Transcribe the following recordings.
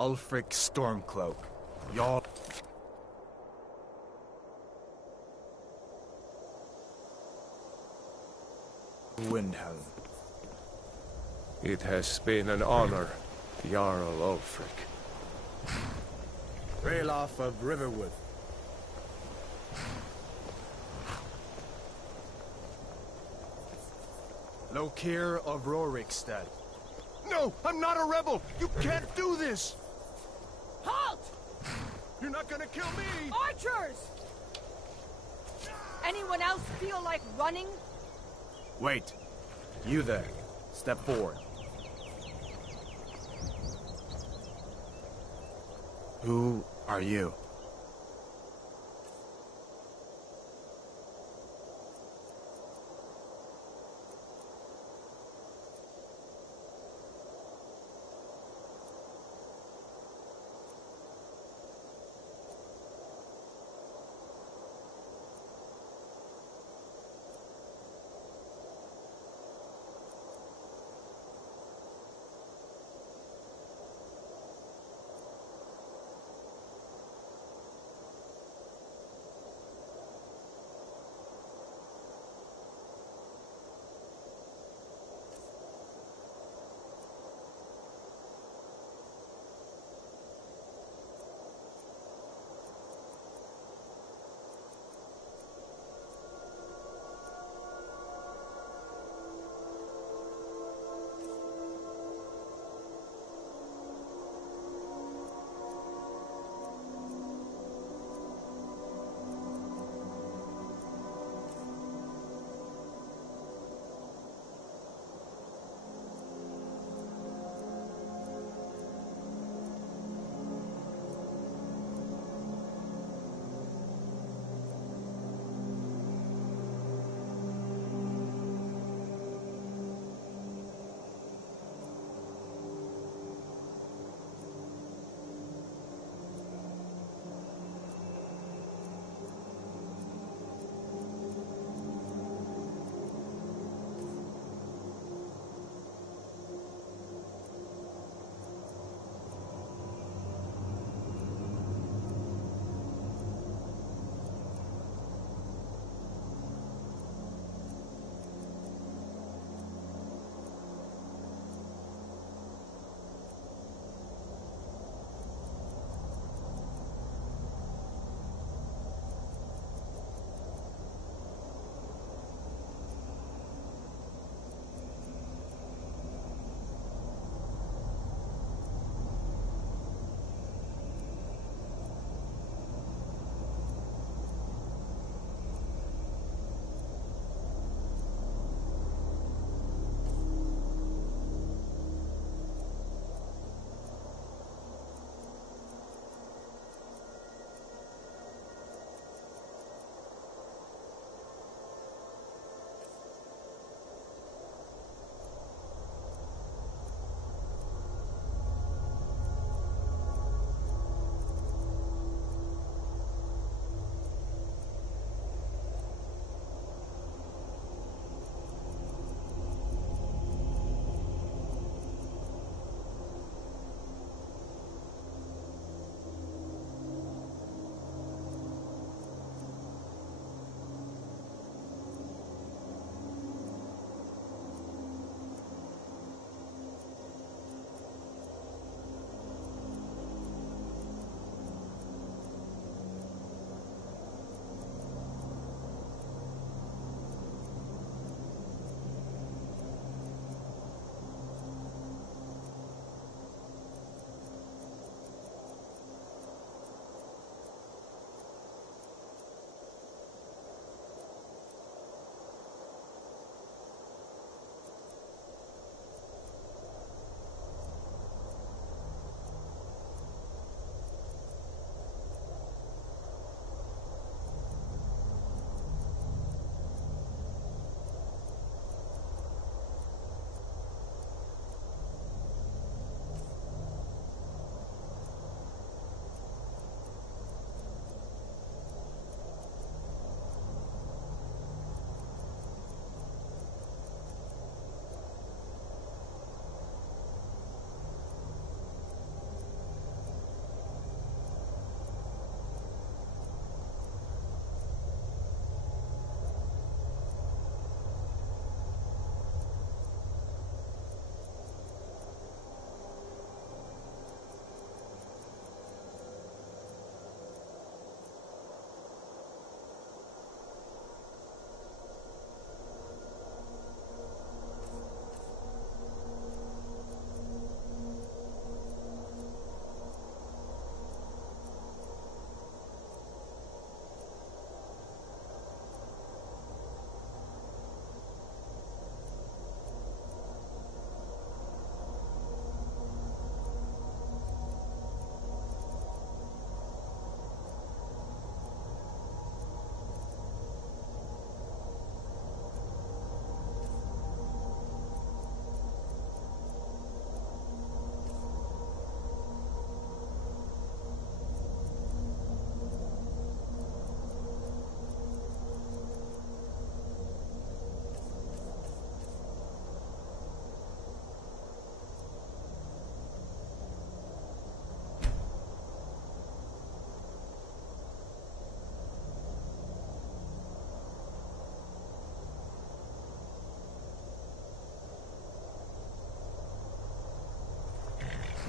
Ulfric Stormcloak. Y'all... Windhelm. It has been an honor, Jarl Ulfric. Ralof of Riverwood. Lokir of Rorikstead. No, I'm not a rebel! You can't do this! Halt! You're not gonna kill me! Archers! Anyone else feel like running? Wait. You there. Step forward. Who are you?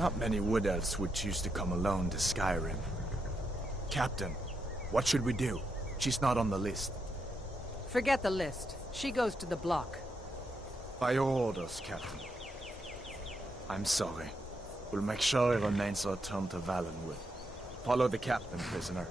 Not many wood elves would choose to come alone to Skyrim. Captain, what should we do? She's not on the list. Forget the list. She goes to the block. By your orders, Captain. I'm sorry. We'll make sure it remains our return to Valenwood. Follow the captain, prisoner.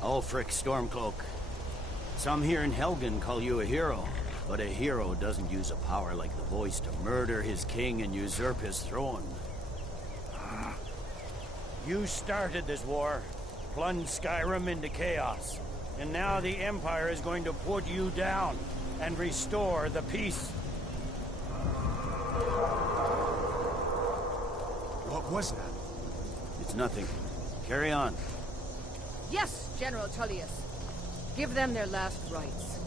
Ulfric Stormcloak. Some here in Helgen call you a hero, but a hero doesn't use a power like the voice to murder his king and usurp his throne. You started this war, plunged Skyrim into chaos, and now the Empire is going to put you down and restore the peace. What was that? It's nothing. Carry on. Yes, General Tullius. Give them their last rites.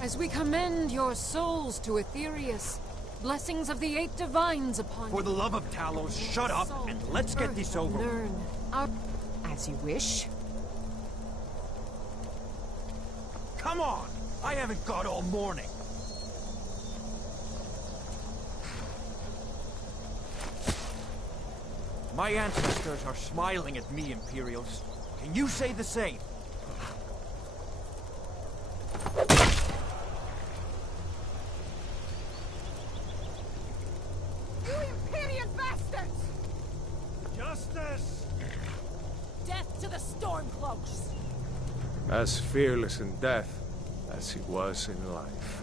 As we commend your souls to Aetherius, blessings of the 8 divines upon you. For the love of Talos, shut up and let's get this over with. Learn our... As you wish. Come on! I haven't got all morning. My ancestors are smiling at me, Imperials. Can you say the same? You Imperial bastards! Justice! Death to the Stormcloaks! As fearless in death as he was in life.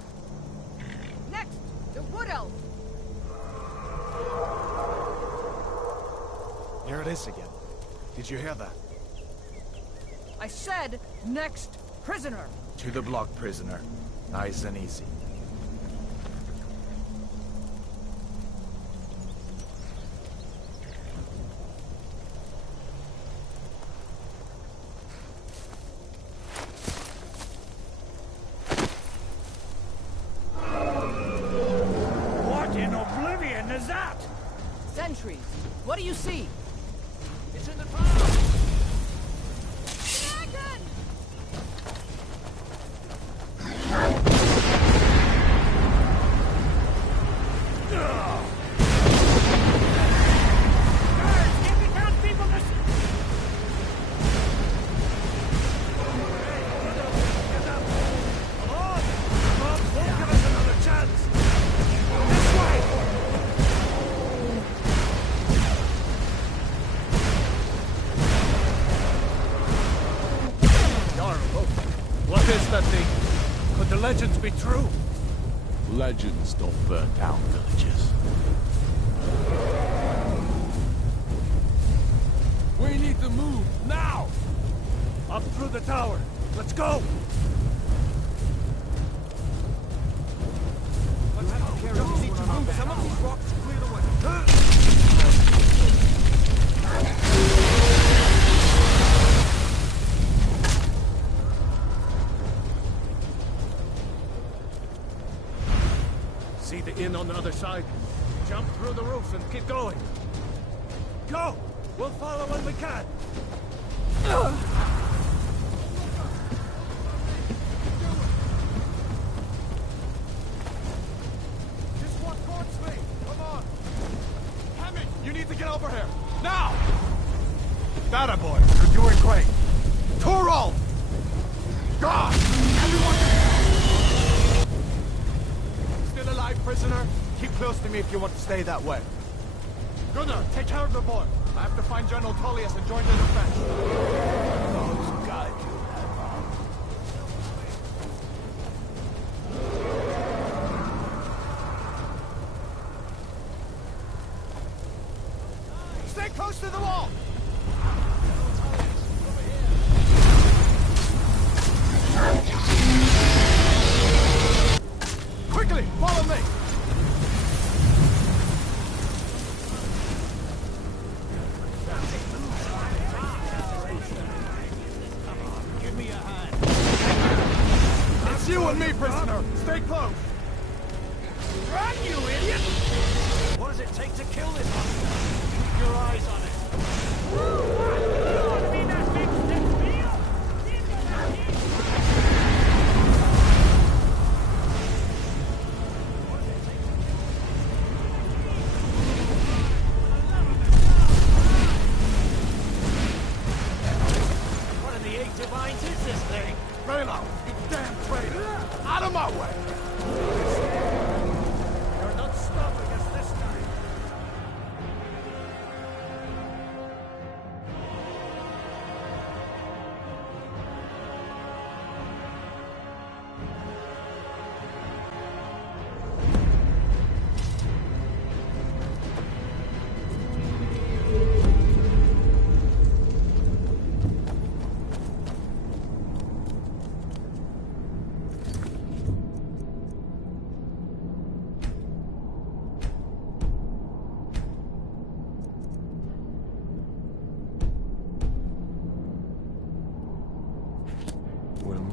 Next, the Wood Elf! Here it is again. Did you hear that? I said, next prisoner! To the block, prisoner. Nice and easy. What in oblivion is that? Sentries, what do you see? It's in the town! Dragon! What is that thing? Could the legends be true? Legends don't burn down villages. We need to move, now! Up through the tower. Let's go! Some of these rocks clear the way. See the inn on the other side? Jump through the roof and keep going. Go! We'll follow when we can. Just walk towards me. Come on. Hammond, you need to get over here. Now! That boy, you're doing great. Torald! God! Everyone! Still alive, prisoner? Keep close to me if you want to stay that way. Gunnar, take care of the boy. I have to find General Tullius and join the defense. Those guide you, Stay close to the wall! Quickly, follow me! Give me a hand. It's you and me, prisoner! Stay close! Run, you idiot! What does it take to kill this monster? Keep your eyes on it.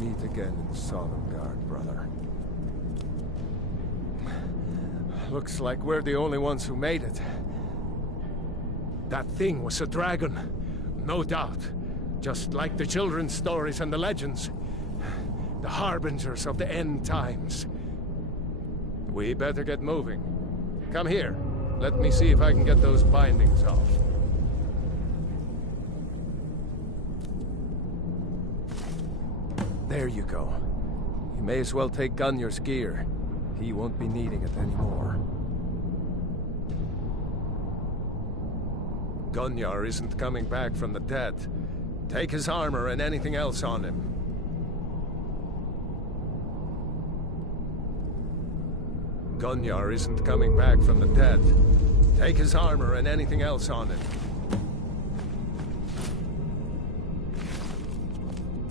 meet again in Sodemgard, brother. Looks like we're the only ones who made it. That thing was a dragon, no doubt. Just like the children's stories and the legends. The harbingers of the end times. We better get moving. Come here. Let me see if I can get those bindings off. There you go. You may as well take Gunnar's gear. He won't be needing it anymore. Gunnar isn't coming back from the dead. Take his armor and anything else on him. Gunnar isn't coming back from the dead. Take his armor and anything else on him.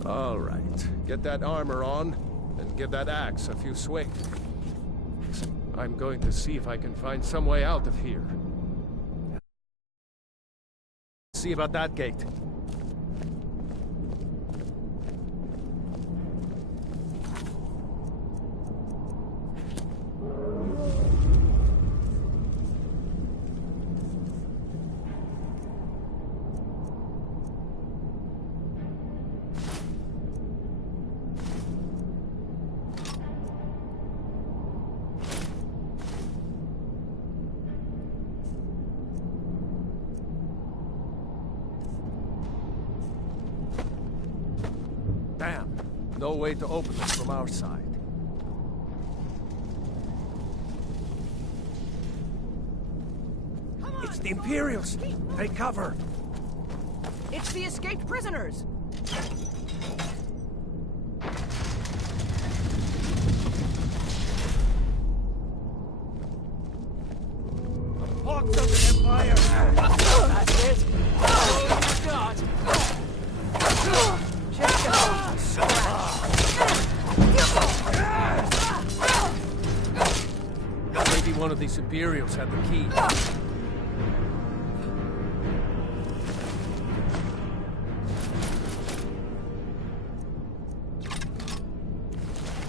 All right. Get that armor on, and give that axe a few swings. I'm going to see if I can find some way out of here. See about that gate. Damn. No way to open this from our side. It's the Imperials! Take cover! It's the escaped prisoners! Hawks of the Empire! That's it! Oh, God! Maybe one of these Imperials had the key.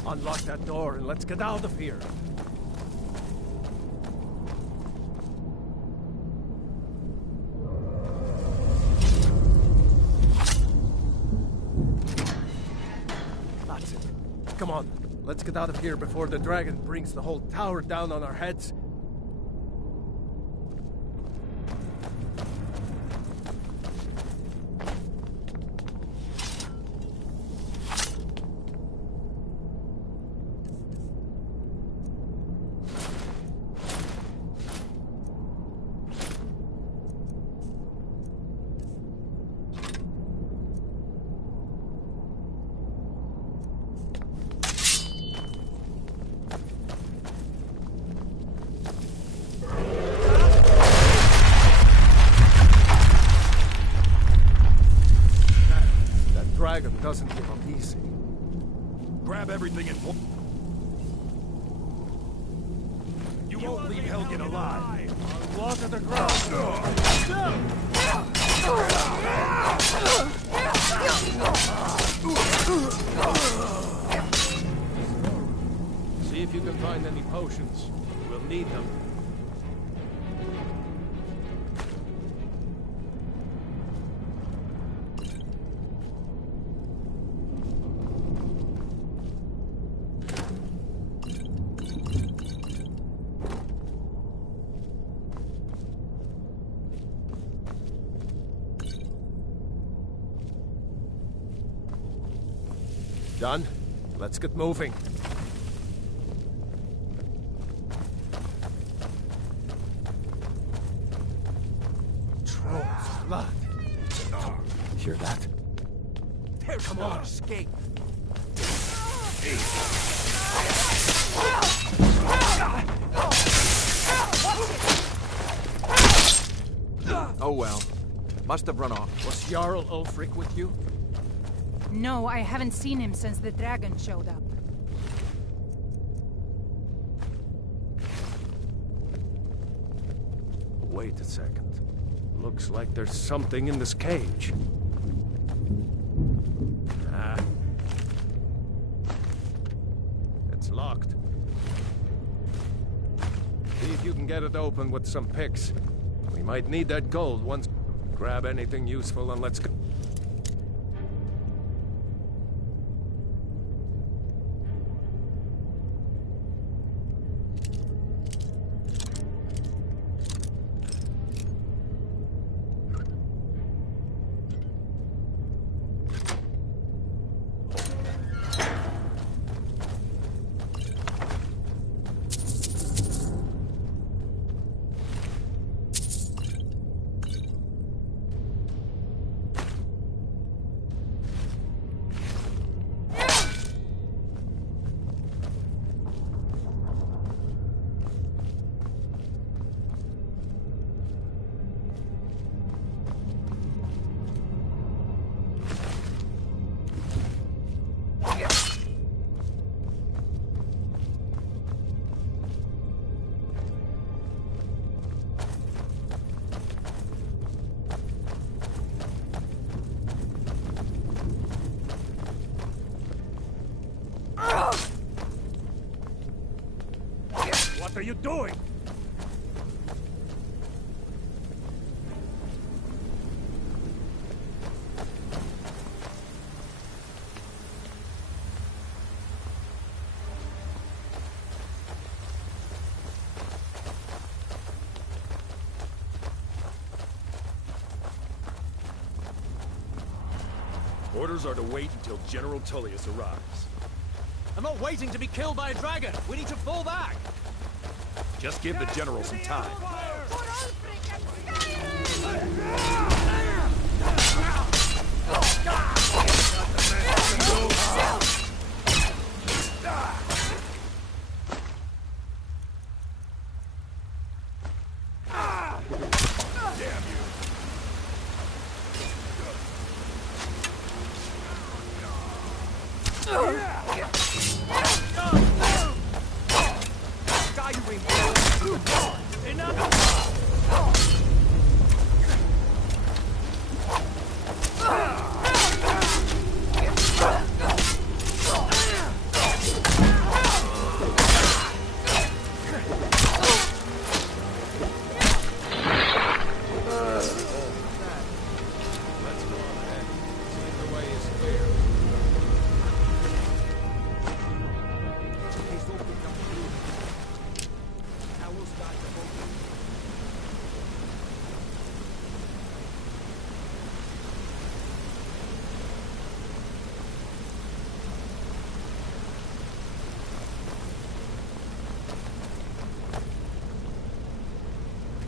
Unlock that door and let's get out of here. That's it. Come on, let's get out of here before the dragon brings the whole tower down on our heads. Dragon doesn't give up easy. Grab everything and... You won't leave Helgen alive! I'll water the ground! See if you can find any potions. We'll need them. Done? Let's get moving. Troll's blood. Hear that? Come on, escape. Oh well. Must have run off. Was Jarl Ulfric with you? No, I haven't seen him since the dragon showed up. Wait a second. Looks like there's something in this cage. can get it open with some picks. We might need that gold once. Grab anything useful and let's go. What are you doing? Orders are to wait until General Tullius arrives. I'm not waiting to be killed by a dragon. We need to fall back. Just give the General some time.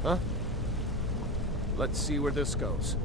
Huh? Let's see where this goes.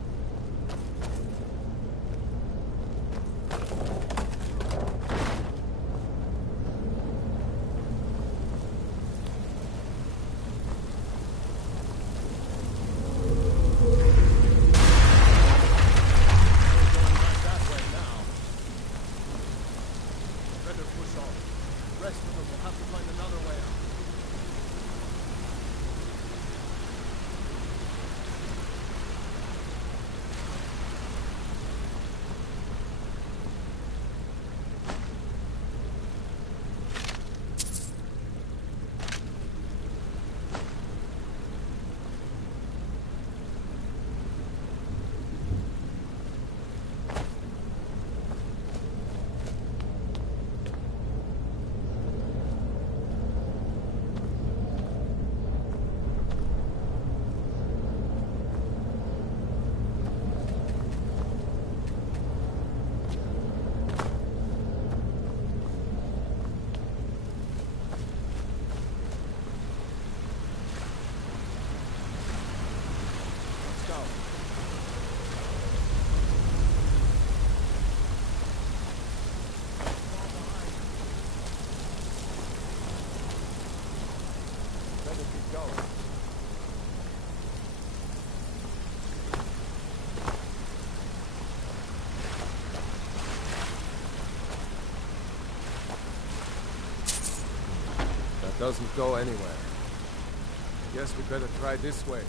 Doesn't go anywhere. Guess we better try this way.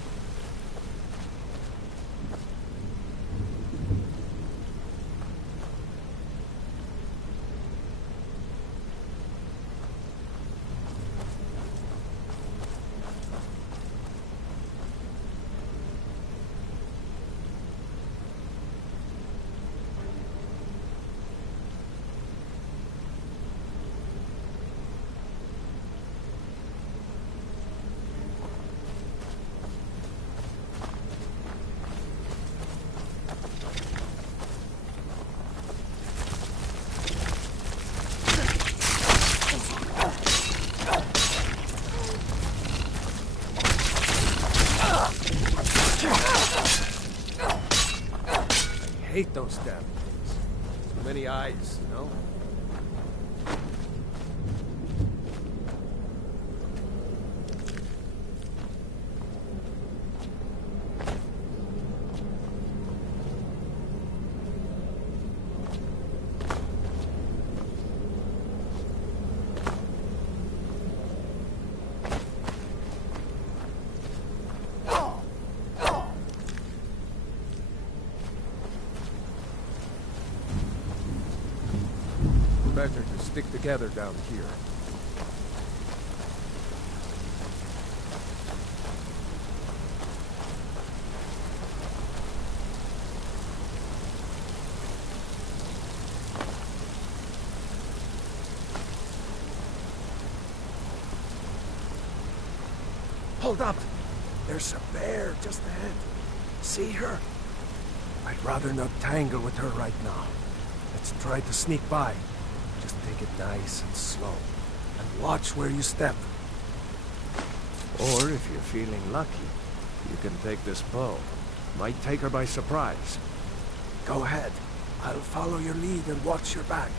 hate those damn things. Too many eyes, you know? Better to stick together down here. Hold up! There's a bear just ahead. See her? I'd rather not tangle with her right now. Let's try to sneak by. Just take it nice and slow, and watch where you step. Or if you're feeling lucky, you can take this bow. Might take her by surprise. Go ahead. I'll follow your lead and watch your back.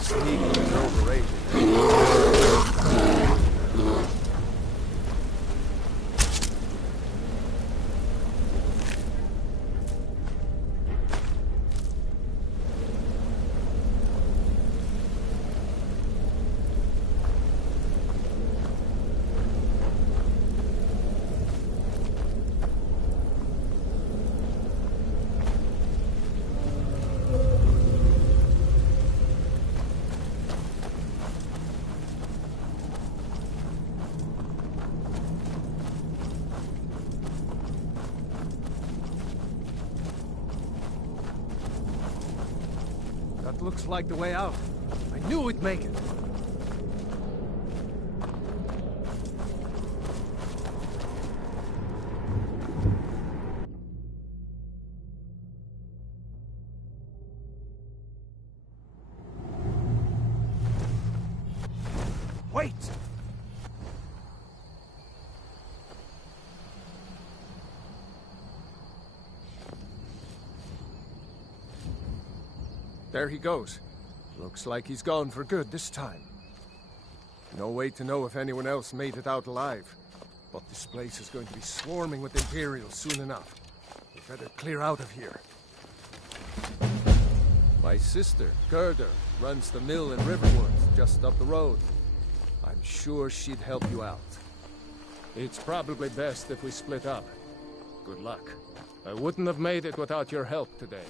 Sneaky is overrated. That looks like the way out. I knew we'd make it. Wait! There he goes. Looks like he's gone for good this time. No way to know if anyone else made it out alive. But this place is going to be swarming with Imperials soon enough. We better clear out of here. My sister, Gerda, runs the mill in Riverwood, just up the road. I'm sure she'd help you out. It's probably best if we split up. Good luck. I wouldn't have made it without your help today.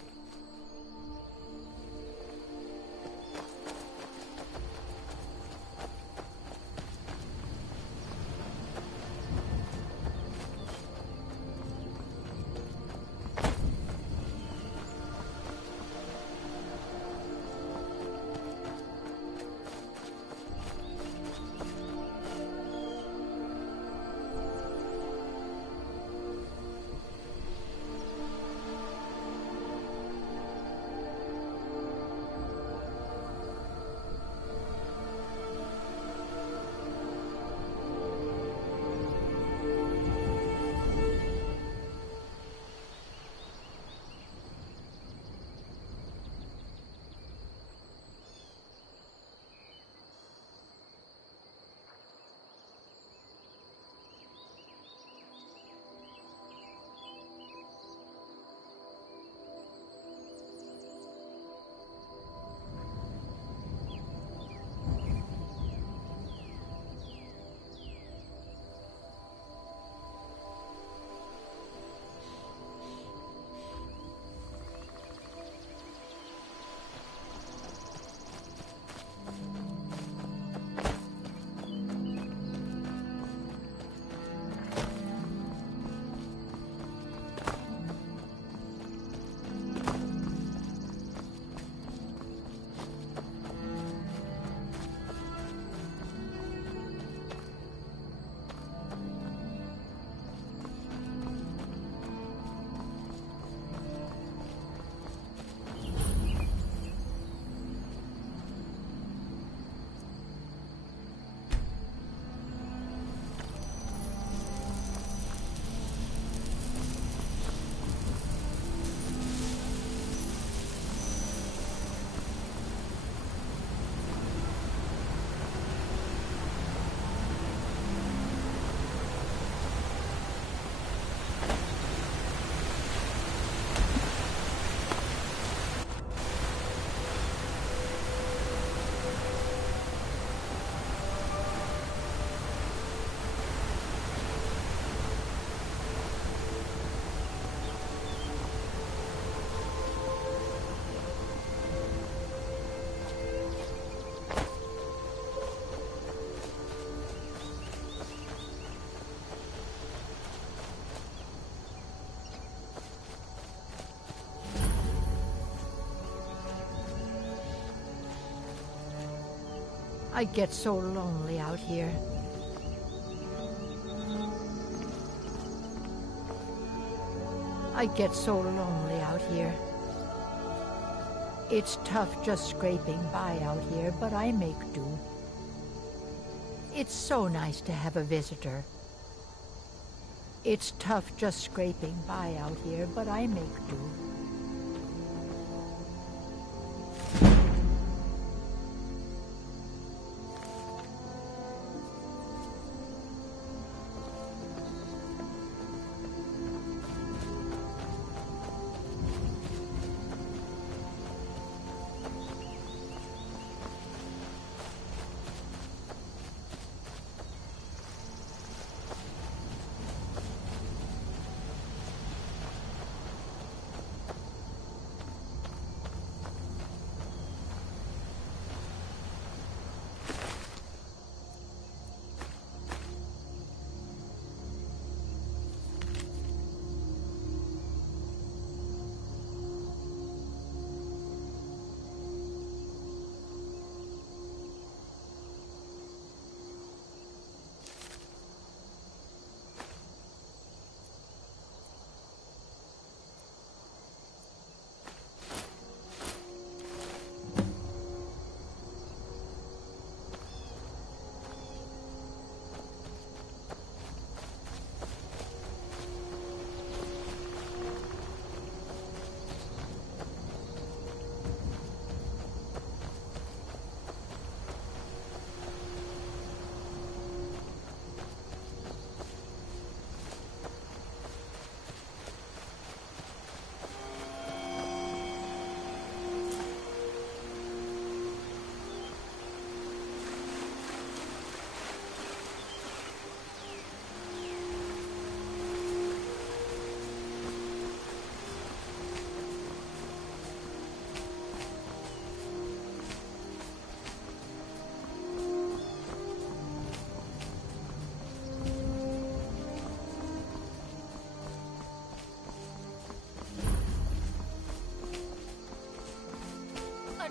I get so lonely out here. I get so lonely out here. It's tough just scraping by out here, but I make do. It's so nice to have a visitor. It's tough just scraping by out here, but I make do.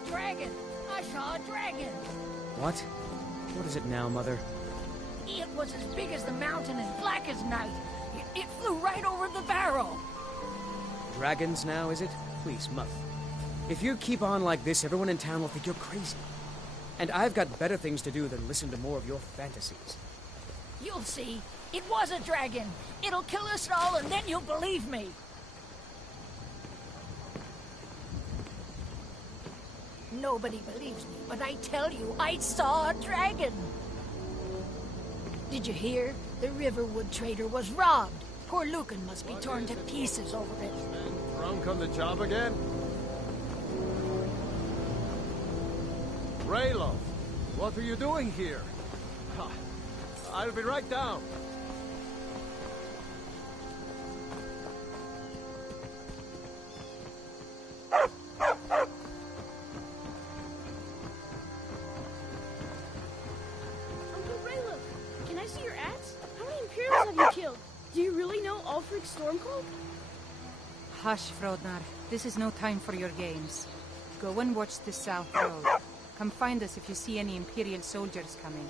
Dragon! I saw a dragon! What? What is it now, Mother? It was as big as the mountain and black as night. It flew right over the barrel. Dragons now, is it? Please, Mother. If you keep on like this, everyone in town will think you're crazy. And I've got better things to do than listen to more of your fantasies. You'll see. It was a dragon. It'll kill us all and then you'll believe me. Nobody believes me, but I tell you, I saw a dragon. Did you hear? The Riverwood trader was robbed. Poor Lucan must be torn to pieces over it. Drunk on the job again? Raylo, what are you doing here? I'll be right down. Stormcloak? Hush, Frodnar. This is no time for your games. Go and watch the South Road. Come find us if you see any Imperial soldiers coming.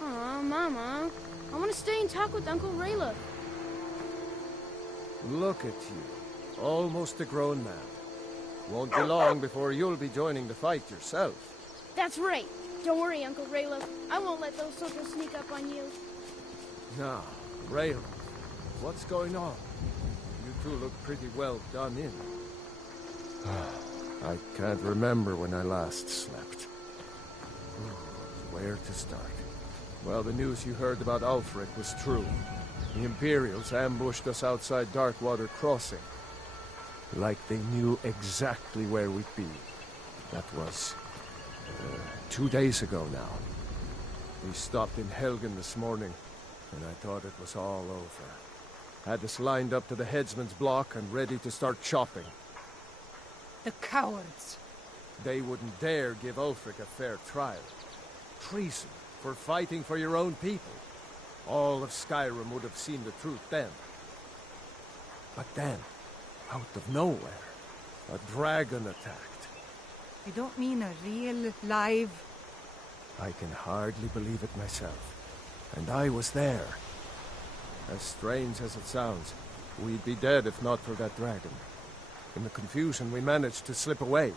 Aw, Mama. I want to stay and talk with Uncle Rayla. Look at you. Almost a grown man. Won't be long before you'll be joining the fight yourself. That's right. Don't worry, Uncle Rayla. I won't let those soldiers sneak up on you. Now, Rayla, what's going on? You two look pretty well done in. I can't remember when I last slept. Where to start? Well, the news you heard about Ulfric was true. The Imperials ambushed us outside Darkwater Crossing. Like they knew exactly where we'd be. That was 2 days ago now. We stopped in Helgen this morning, and I thought it was all over. Had us lined up to the headsman's block and ready to start chopping. The cowards! They wouldn't dare give Ulfric a fair trial. Treason for fighting for your own people. All of Skyrim would have seen the truth then. But then, out of nowhere, a dragon attacked. You don't mean a real, live... I can hardly believe it myself. And I was there. As strange as it sounds, we'd be dead if not for that dragon. In the confusion, we managed to slip away.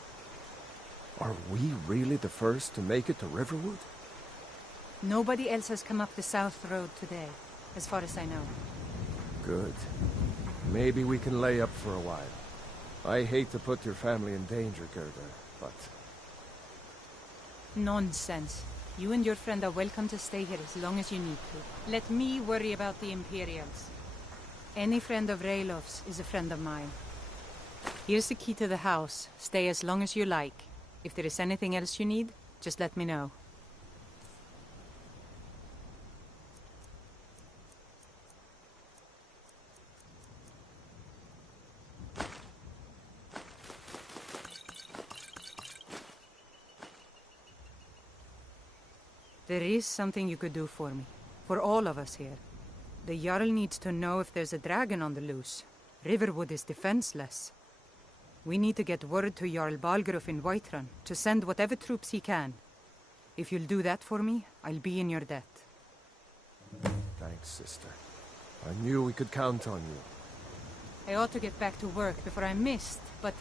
Are we really the first to make it to Riverwood? Nobody else has come up the South Road today, as far as I know. Good. Maybe we can lay up for a while. I hate to put your family in danger, Gerda, but... Nonsense. You and your friend are welcome to stay here as long as you need to. Let me worry about the Imperials. Any friend of Raylov's is a friend of mine. Here's the key to the house. Stay as long as you like. If there is anything else you need, just let me know. There is something you could do for me. For all of us here. The Jarl needs to know if there's a dragon on the loose. Riverwood is defenseless. We need to get word to Jarl Balgruuf in Whiterun to send whatever troops he can. If you'll do that for me, I'll be in your debt. Thanks, sister. I knew we could count on you. I ought to get back to work before I'm missed, but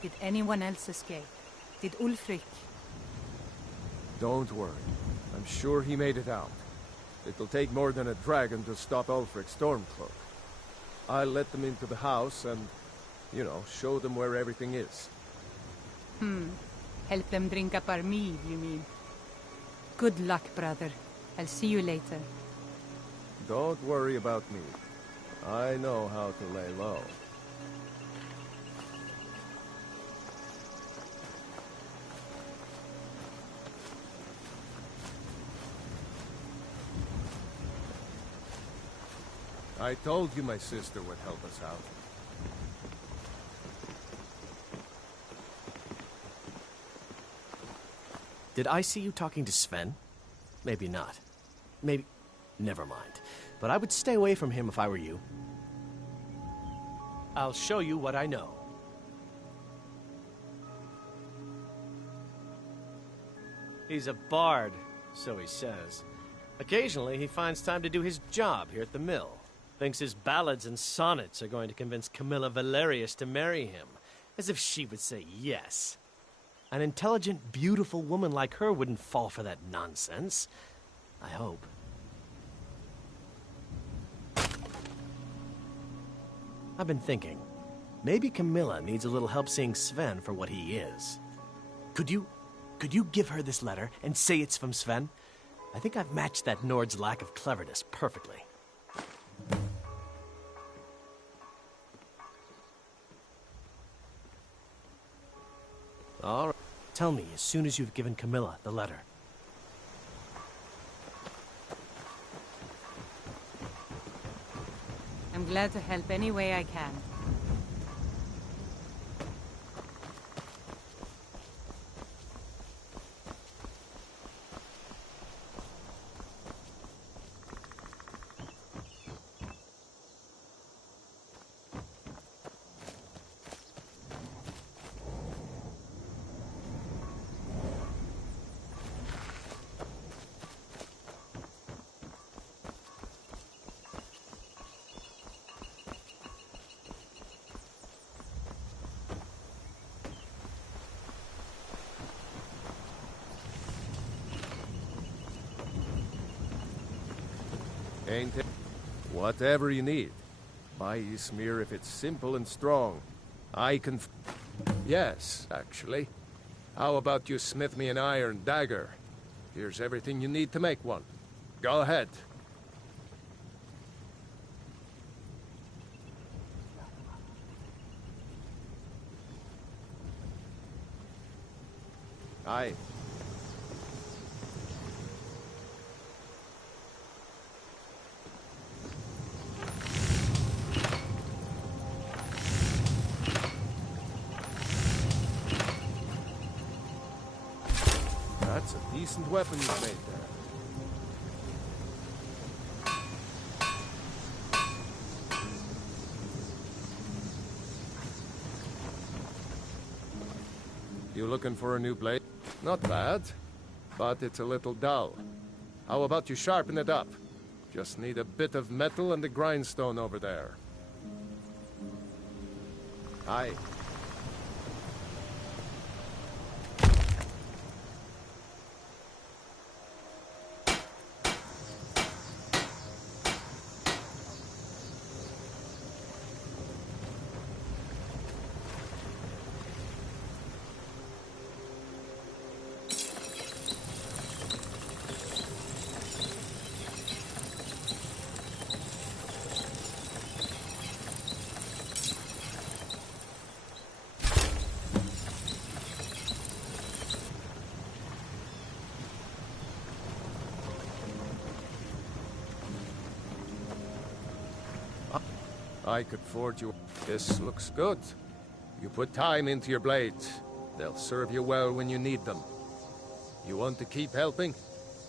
did anyone else escape? Did Ulfric? Don't worry. I'm sure he made it out. It'll take more than a dragon to stop Ulfric's Stormcloak. I'll let them into the house and, you know, show them where everything is. Help them drink up our mead, you mean? Good luck, brother. I'll see you later. Don't worry about me. I know how to lay low. I told you my sister would help us out. Did I see you talking to Sven? Maybe not. Maybe... Never mind. But I would stay away from him if I were you. I'll show you what I know. He's a bard, so he says. Occasionally, he finds time to do his job here at the mill. Thinks his ballads and sonnets are going to convince Camilla Valerius to marry him. As if she would say yes. An intelligent, beautiful woman like her wouldn't fall for that nonsense. I hope. I've been thinking. Maybe Camilla needs a little help seeing Sven for what he is. Could you give her this letter and say it's from Sven? I think I've matched that Nord's lack of cleverness perfectly. All right. Tell me as soon as you've given Camilla the letter. I'm glad to help any way I can. Ain't it? Whatever you need. Buy Ysmir if it's simple and strong. I can... Yes, actually. How about you smith me an iron dagger? Here's everything you need to make one. Go ahead. Aye. That's a decent weapon you've made there. You looking for a new blade? Not bad. but it's a little dull. How about you sharpen it up? Just need a bit of metal and the grindstone over there. Aye. I could forge you. This looks good. You put time into your blades. They'll serve you well when you need them. You want to keep helping?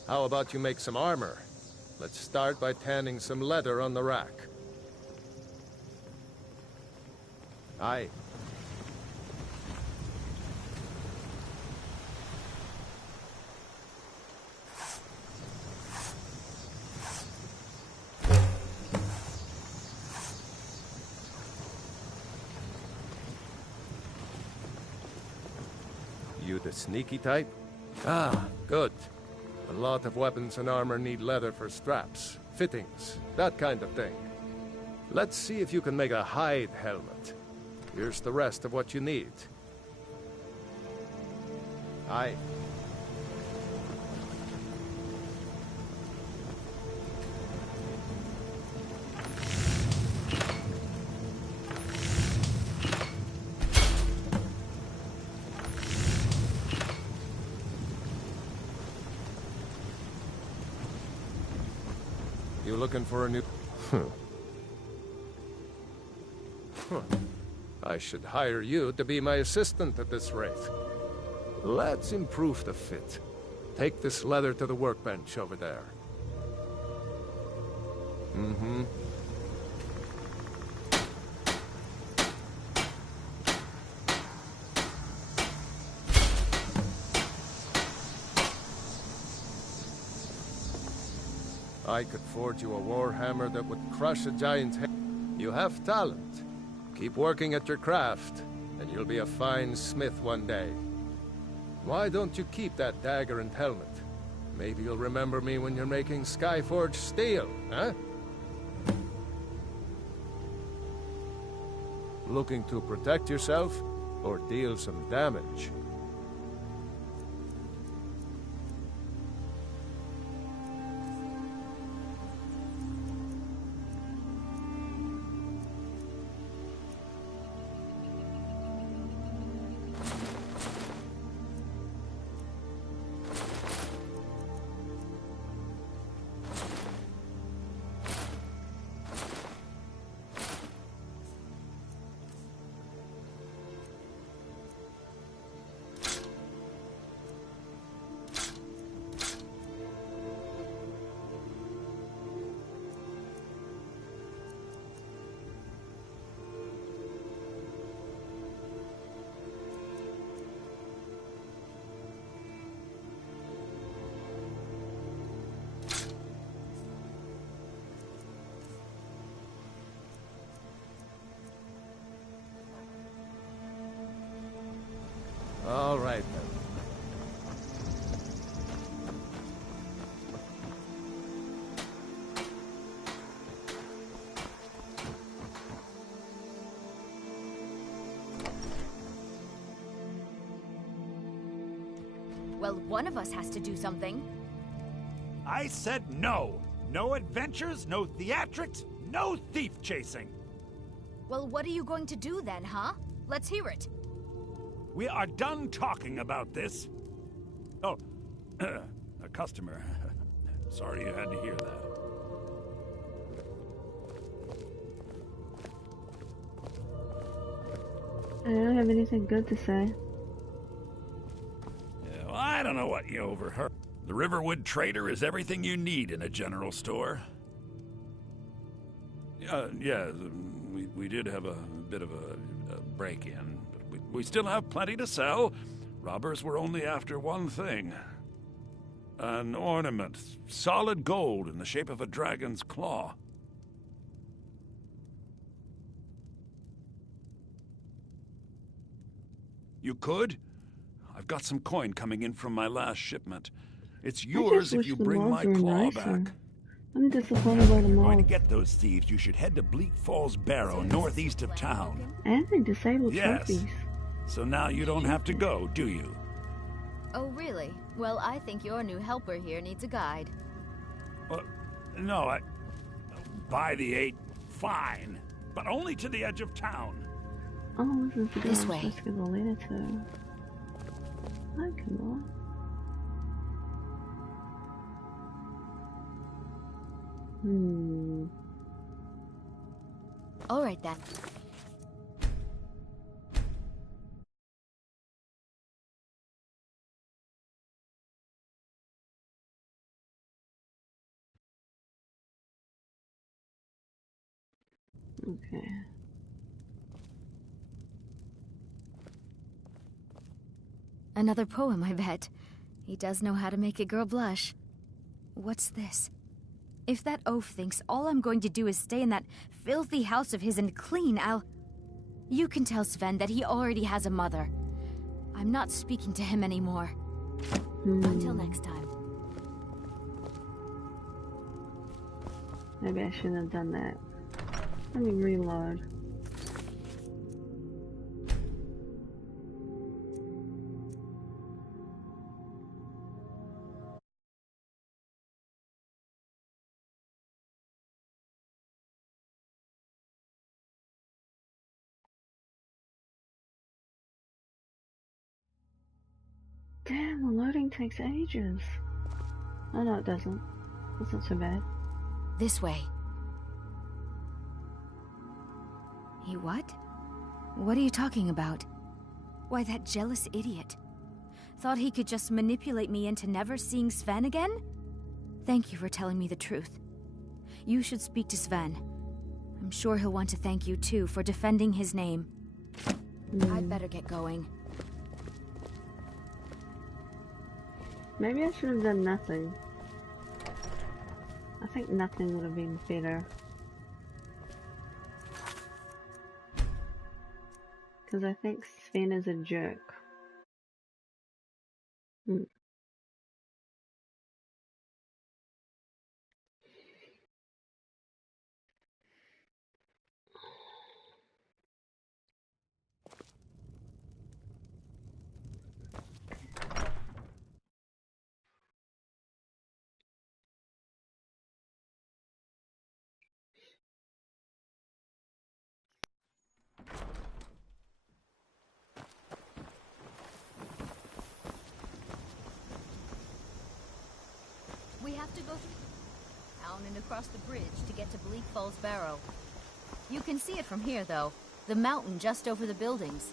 How about you make some armor? Let's start by tanning some leather on the rack. Aye. You the sneaky type? Ah, good. A lot of weapons and armor need leather for straps, fittings, that kind of thing. Let's see if you can make a hide helmet. Here's the rest of what you need. Aye. You looking for a new... I should hire you to be my assistant at this rate. Let's improve the fit. Take this leather to the workbench over there. Mm-hmm. I could forge you a warhammer that would crush a giant's head. You have talent. Keep working at your craft, and you'll be a fine smith one day. Why don't you keep that dagger and helmet? Maybe you'll remember me when you're making Skyforged steel, huh? Looking to protect yourself, or deal some damage? All right, then. Well, one of us has to do something. I said no. No adventures, no theatrics, no thief chasing. Well, what are you going to do then, huh? Let's hear it. We are done talking about this. Oh, a customer. Sorry you had to hear that. I don't have anything good to say. Yeah, well, I don't know what you overheard. The Riverwood Trader is everything you need in a general store. Yeah, we did have a bit of a break-in, but we still have plenty to sell. Robbers were only after one thing. An ornament. Solid gold in the shape of a dragon's claw. You could? I've got some coin coming in from my last shipment. It's yours if you bring my claw back. I'm disappointed by the Going to mods. get those thieves, you should head to Bleak Falls Barrow, northeast of town. And they disabled Yes. trophies. So now you don't have to go, do you? Oh, really? Well, I think your new helper here needs a guide. No, by the 8, fine. But only to the edge of town. Oh, this is the This girl way. I'm supposed to give a letter to. Hi, Camilla. All right, then. Okay. Another poem, I bet. He does know how to make a girl blush. What's this? If that oaf thinks all I'm going to do is stay in that filthy house of his and clean, You can tell Sven that he already has a mother. I'm not speaking to him anymore. Until next time. Maybe I shouldn't have done that. Let me reload. Damn, the loading takes ages. Oh no, it doesn't. That's not so bad. This way. He what? What are you talking about? Why, that jealous idiot. Thought he could just manipulate me into never seeing Sven again? Thank you for telling me the truth. You should speak to Sven. I'm sure he'll want to thank you too for defending his name. I'd better get going. Maybe I should have done nothing. I think nothing would have been better. Because I think Sven is a jerk. We have to go through town and across the bridge to get to Bleak Falls Barrow. You can see it from here, though. The mountain just over the buildings.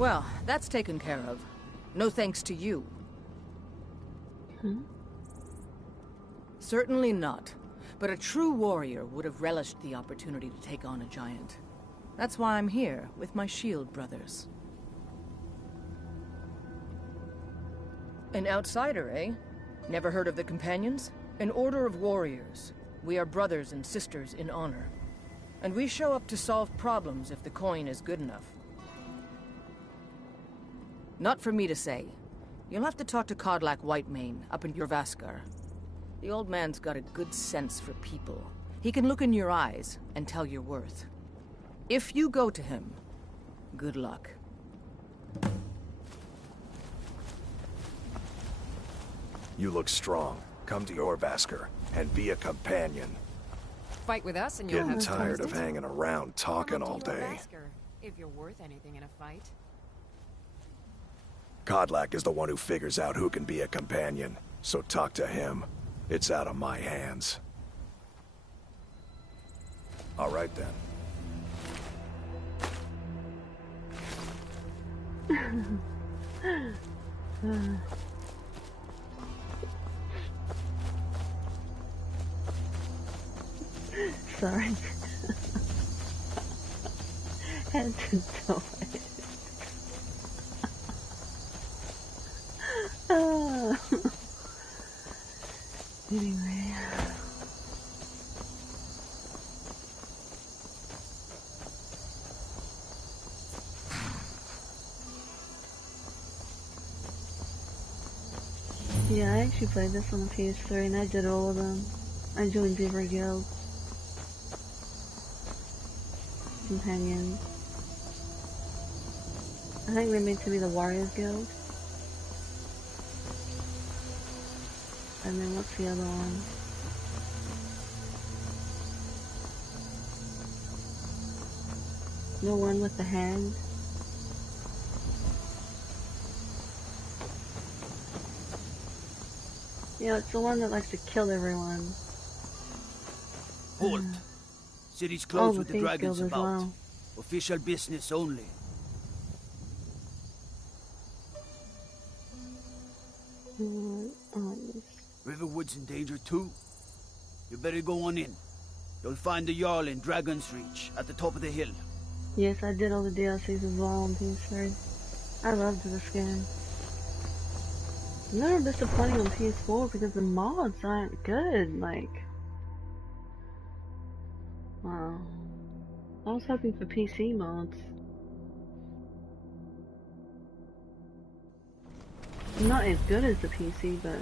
Well, that's taken care of. No thanks to you. Certainly not. But a true warrior would have relished the opportunity to take on a giant. That's why I'm here, with my shield brothers. An outsider, eh? Never heard of the Companions? An order of warriors. We are brothers and sisters in honor. And we show up to solve problems if the coin is good enough. Not for me to say. You'll have to talk to Kodlak Whitemane up in Jorvaskar. The old man's got a good sense for people. He can look in your eyes and tell your worth. If you go to him, good luck. You look strong. Come to Jorvaskar and be a companion. Fight with us and you'll Getting have tired of hanging around talking all day. If you're worth anything in a fight. Kodlak is the one who figures out who can be a companion, so talk to him. It's out of my hands. All right then. Sorry. Had to do it. Anyway. Yeah, I actually played this on the PS3 and I did all of them. I joined every guild. Companions. I think they're meant to be the Warriors Guild. And then what's the other one? The one with the hand. Yeah, it's the one that likes to kill everyone. Halt! City's closed with the dragons about. Well. Official business only. Riverwood's in danger too. You better go on in. You'll find the Jarl in Dragon's Reach at the top of the hill. Yes, I did all the DLCs as well on PS3. I loved this game. A little disappointing on PS4 because the mods aren't good, like... Wow. I was hoping for PC mods. Not as good as the PC, but...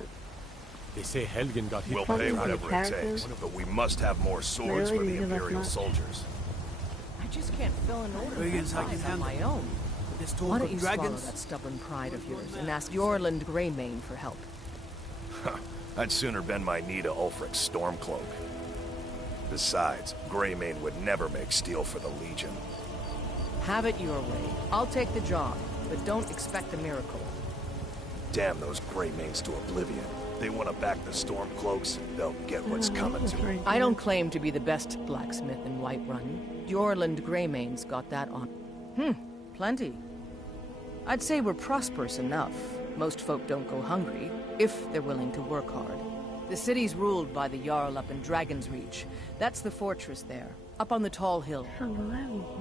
They say Helgen got hit. We'll pay whatever it takes, but we must have more swords for the Imperial soldiers. I just can't fill an order Dragons that size on my own. Why don't you swallow that stubborn pride of yours and ask Jorland Greymane for help? I'd sooner bend my knee to Ulfric's Stormcloak. Besides, Greymane would never make steel for the Legion. Have it your way. I'll take the job, but don't expect a miracle. Damn those Greymanes to oblivion. They want to back the Stormcloaks, they'll get what's coming to them. I don't claim to be the best blacksmith in Whiterun. Jorland Greymane's got that on. Plenty. I'd say we're prosperous enough. Most folk don't go hungry, if they're willing to work hard. The city's ruled by the Jarl up in Dragon's Reach. That's the fortress there, up on the tall hill.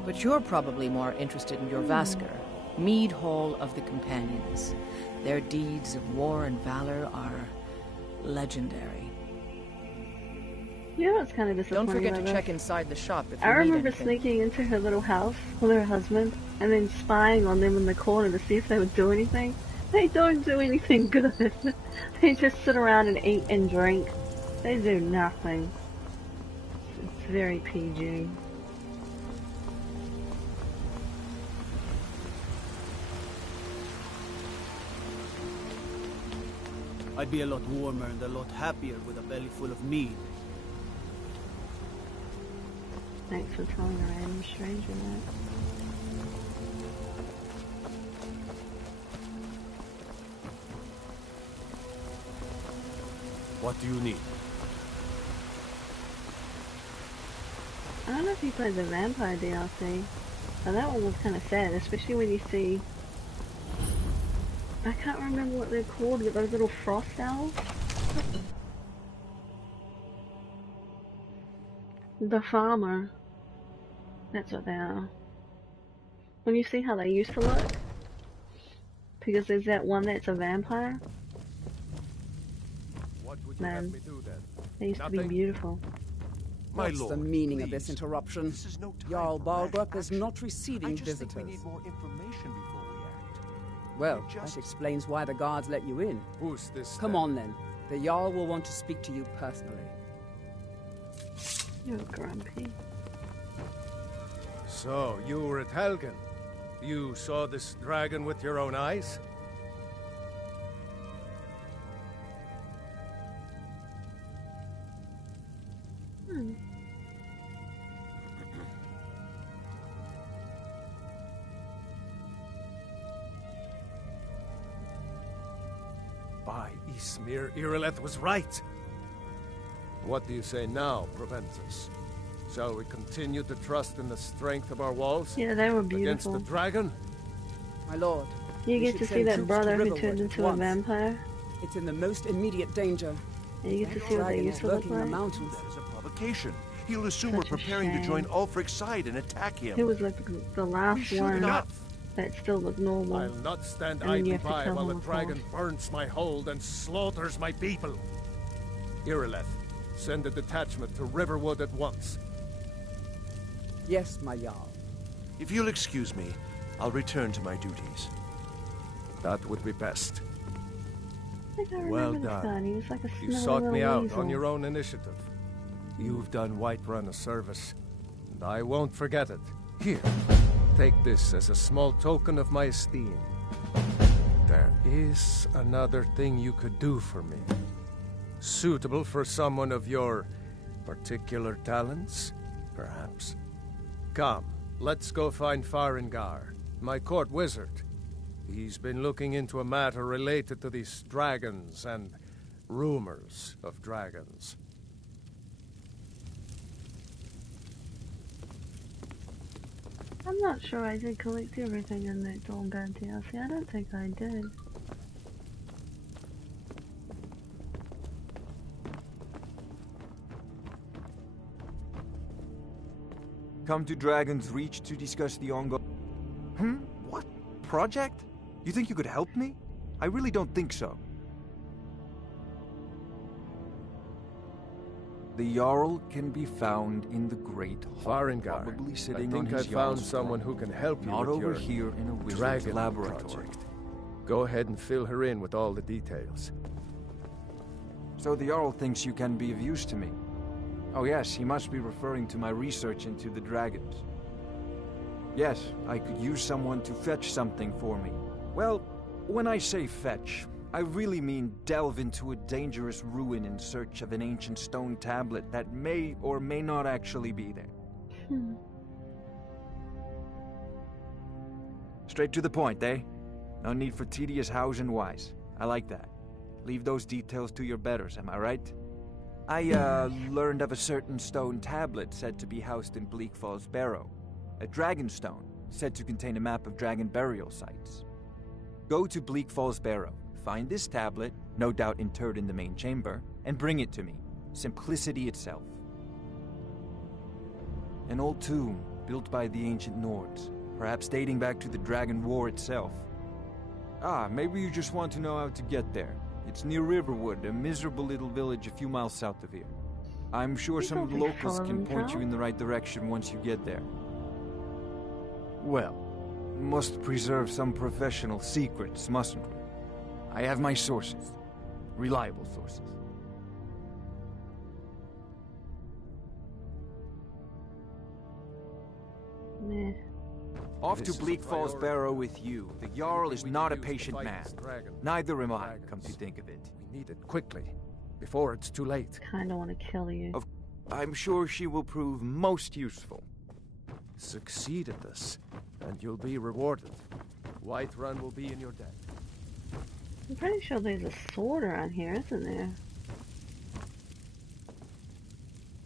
But you're probably more interested in Jorvaskar, Mead Hall of the Companions. Their deeds of war and valor are legendary. You know what's kind of disappointing? Don't forget to about check this? inside the shop if you I need remember anything. sneaking into her little house with her husband and then spying on them in the corner to see if they would do anything. They don't do anything good. They just sit around and eat and drink. They do nothing. It's very PG. I'd be a lot warmer and a lot happier with a belly full of mead. Thanks for telling a random stranger that. What do you need? I don't know if you played the Vampire DLC, but that one was kind of sad, especially when you see I can't remember what they're called, but those little frost owls. The farmer. That's what they are. When you see how they used to look, because there's that one that's a vampire. What would you Man, have me do then? they used to be Nothing? beautiful. My What's lord, the meaning of please. this interruption? This is no time Jarl for Balgruuf rash is not receiving I just visitors. think we need more information before we act. Well, We're just- that explains why the guards let you in. Who's this? Come then? on then. The Jarl will want to speak to you personally. You're grumpy. So, you were at Helgen. You saw this dragon with your own eyes? Hmm. By Ysmir, Irileth was right. What do you say now, Proventus? Shall we continue to trust in the strength of our walls? Yeah, they were Against beautiful. the dragon? My lord. You we get should to see send that troops brother to who Riverwood turned at into a once. vampire. It's in the most immediate danger. And you get to That see what they dragon used is to look lurking in the like. mountains. That is a provocation. He'll assume Such a we're preparing to shame. join Ulfric's side and attack him. He was like the last should one not. that still looked normal. I'll not stand And then you idly have to by kill while him, the of dragon course. burns my hold and slaughters my people. Irileth, send a detachment to Riverwood at once. Yes, my Jarl. If you'll excuse me, I'll return to my duties. That would be best. I think I Well remember this guy. done. He was like a You smelly sought me little out weasel. on your own initiative. You've done Whiterun a service, and I won't forget it. Here, take this as a small token of my esteem. There is another thing you could do for me. Suitable for someone of your particular talents, perhaps. Come, let's go find Farengar, my court wizard. He's been looking into a matter related to these dragons and rumors of dragons. I'm not sure I did collect everything in that Dawnguard DLC. I don't think I did. Come to Dragon's Reach to discuss the ongoing... What? Project? You think you could help me? I really don't think so. The Jarl can be found in the Great Hall, Farengar, probably I sitting on think his I've found Jarl's someone throne. who can help you Not with over your here in a wizard's dragon laboratory. project. Go ahead and fill her in with all the details. So the Jarl thinks you can be of use to me. Oh yes, he must be referring to my research into the dragons. Yes, I could use someone to fetch something for me. Well, when I say fetch, I really mean delve into a dangerous ruin in search of an ancient stone tablet that may or may not actually be there. Straight to the point, eh? No need for tedious hows and whys. I like that. Leave those details to your betters, am I right? I, learned of a certain stone tablet said to be housed in Bleak Falls Barrow. A dragon stone, said to contain a map of dragon burial sites. Go to Bleak Falls Barrow, find this tablet, no doubt interred in the main chamber, and bring it to me. Simplicity itself. An old tomb, built by the ancient Nords, perhaps dating back to the Dragon War itself. Ah, maybe you just want to know how to get there. It's near Riverwood, a miserable little village a few miles south of here. I'm sure some of the locals can point you in the right direction once you get there. Well, must preserve some professional secrets, mustn't we? I have my sources. Reliable sources. Meh. Off This to is Bleak a Falls priority. Barrow with you. The Jarl is We not a use to patient fight man. this dragon. Neither am I, Dragons. come to think of it. We need it quickly, before it's too late. Kinda wanna kill you. I'm sure she will prove most useful. Succeed at this, and you'll be rewarded. Whiterun will be in your debt. I'm pretty sure there's a sword around here, isn't there?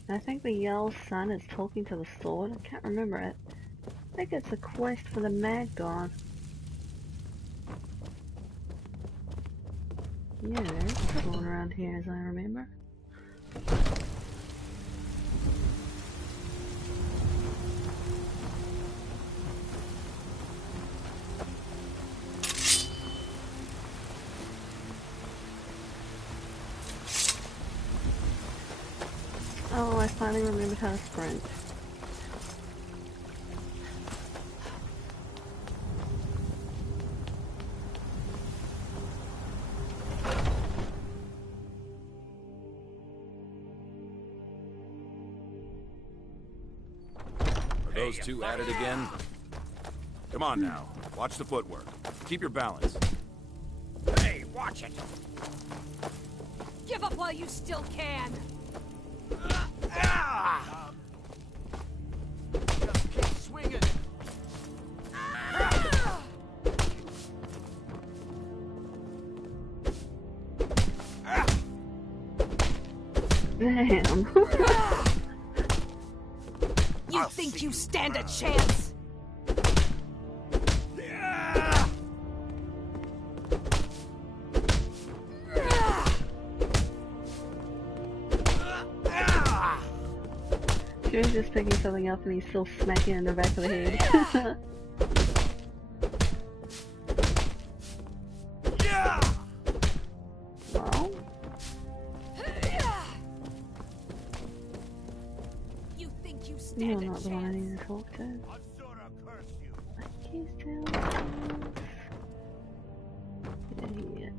I think the Jarl's son is talking to the sword. I can't remember it. I think it's a quest for the Mad God. Yeah, there's one around here as I remember. Oh, I finally remembered how to sprint. Are those two at it again? Come on now. Watch the footwork. Keep your balance. Hey, watch it! Give up while you still can! Just keep swinging. Damn. You think you stand a chance? She was just picking something up and he's still smacking in the back of the head. Well. You think you You're stand a not the one I chance? need to talk to. He's down. Yeah, he is.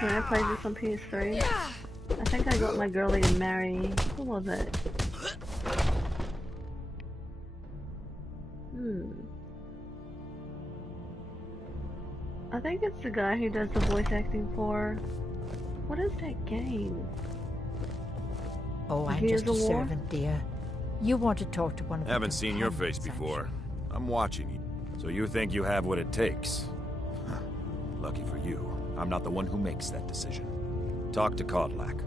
When I played this on PS3, I think I got my girlie to marry. Who was it? I think it's the guy who does the voice acting for. What is that game? Oh, I'm Gears just a of War? servant, dear. You want to talk to one of the Haven't seen your companions, face I'm before. I'm watching you. So you think you have what it takes? Huh. Lucky for you, I'm not the one who makes that decision. Talk to Kodlak.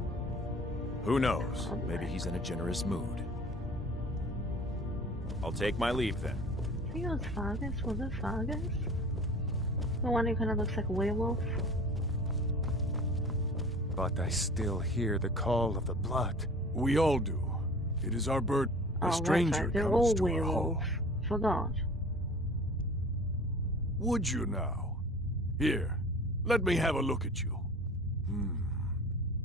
Who knows? Maybe he's in a generous mood. I'll take my leave then. I think it was Fargus. Was it Fargus? The one who kind of looks like a werewolf. But I still hear the call of the blood. We all do. It is our bird. A Oh, stranger that's right. They're comes all to our home. werewolves. Forgot. Would you now? Here, let me have a look at you.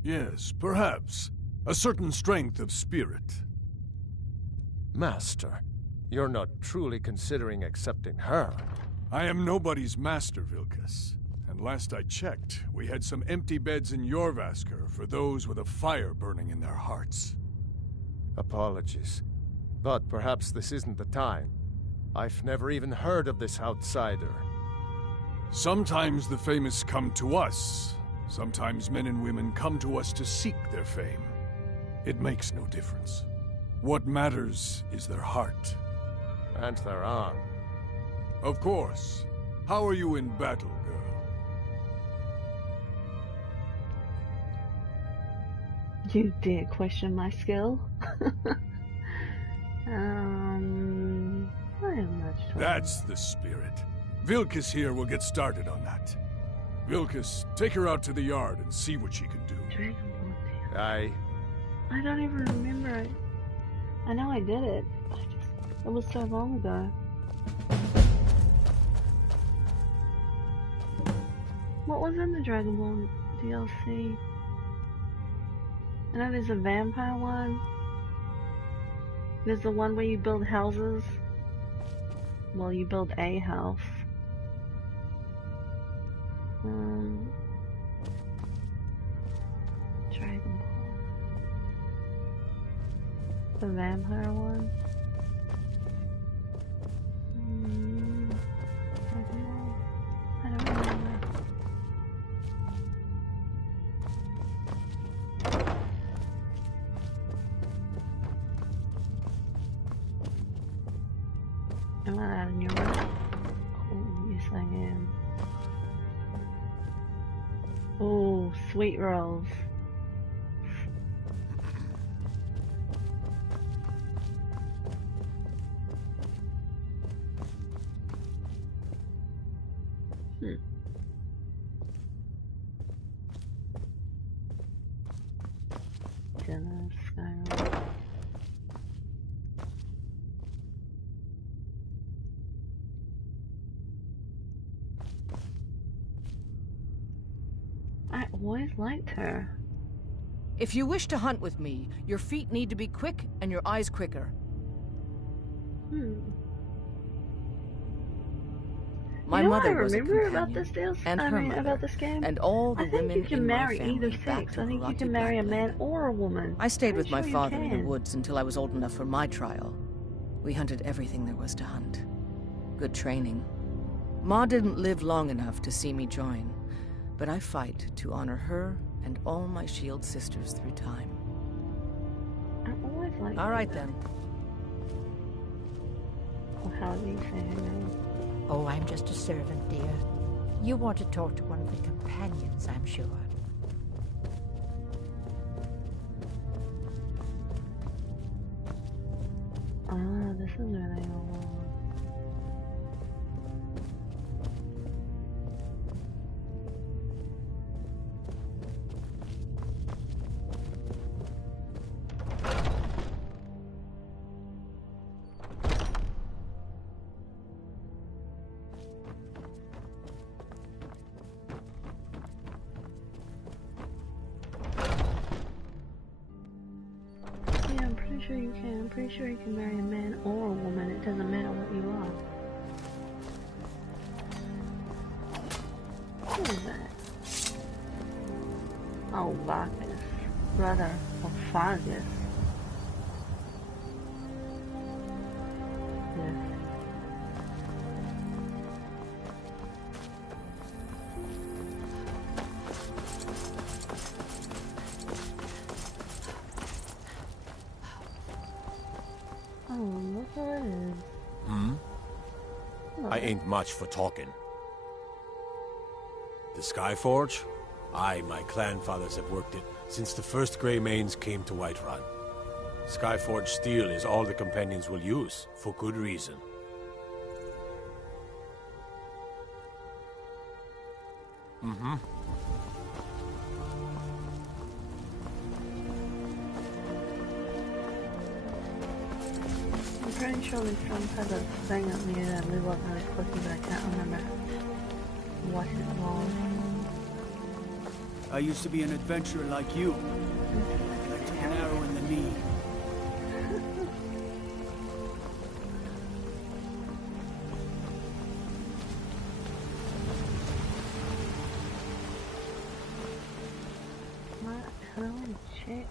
Yes, perhaps. A certain strength of spirit. Master, you're not truly considering accepting her. I am nobody's master, Vilkas. And last I checked, we had some empty beds in Jorvaskr for those with a fire burning in their hearts. Apologies. But perhaps this isn't the time. I've never even heard of this outsider. Sometimes the famous come to us. Sometimes men and women come to us to seek their fame. It makes no difference. What matters is their heart. And their arm. Of course. How are you in battle, girl? You dare question my skill? I am not sure. That's the spirit. Vilkas here will get started on that. Vilkas, take her out to the yard and see what she can do. Aye. I don't even remember it. I know I did it. It was so long ago. What was in the Dragonborn DLC? I know there's a vampire one. There's the one where you build houses. Well, you build a house. Dragonborn. The vampire one. I don't remember. Am I out in your room? Oh, yes I am. Oh, sweet rolls. always liked her. If you wish to hunt with me, your feet need to be quick and your eyes quicker. My mother was a companion, about this deal, and her mother, about this game? and all the I think women you can in my marry family either back sex. to I think you Harati can marry a Blackblade. man or a woman. I stayed Pretty with my sure you father in the can. woods until I was old enough for my trial. We hunted everything there was to hunt. Good training. Ma didn't live long enough to see me join, but I fight to honor her and all my shield sisters through time. I always liked All right, her. then. Well, how do you say her name? Oh, I'm just a servant, dear. You want to talk to one of the companions, I'm sure. Ah, this is where they all are. Yeah, I'm pretty sure you can. I'm pretty sure you can marry a man or a woman. It doesn't matter what you are. Who is that? Oh, Bacchus. Brother of Fargus. Yes. Oh, look what it is. I ain't much for talking. The Skyforge? I, my clan fathers have worked it since the first Grey Manes came to Whiterun. Skyforge steel is all the companions will use, for good reason. I'm pretty sure there's some type of thing up near that we weren't really clicking, but I can't remember what it was. I used to be an adventurer like you. I took an arrow in the knee. What? Holy shit.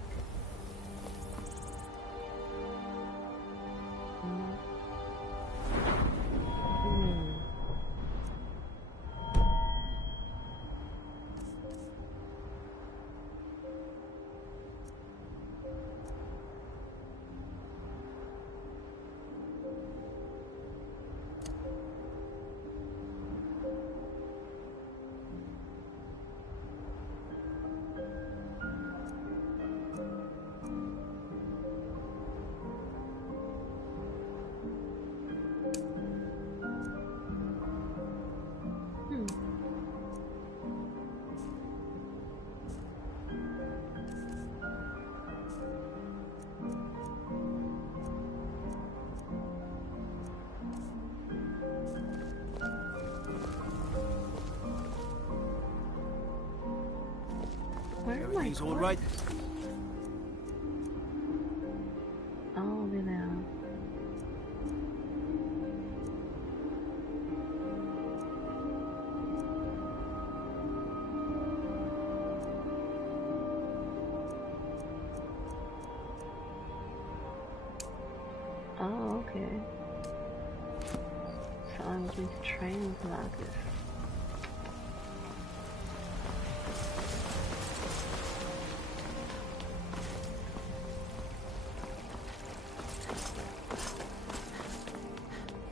Where am I Everything's all going? right. Oh, there they are. Oh, okay. So I was meant to train with Marcus.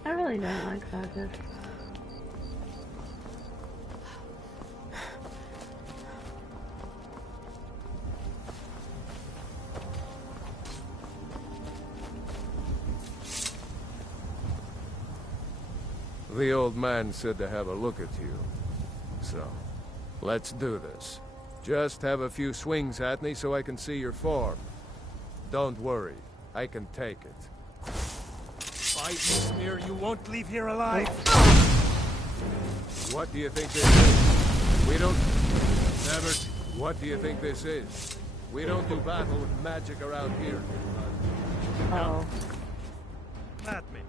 I really don't like Marcus. The old man said to have a look at you. So, let's do this. Just have a few swings at me so I can see your form. Don't worry, I can take it. Fight me, Smear, you won't leave here alive. What do you think this is? We don't... Never... What do you think this is? We don't do battle with magic around here. Oh. Pat me.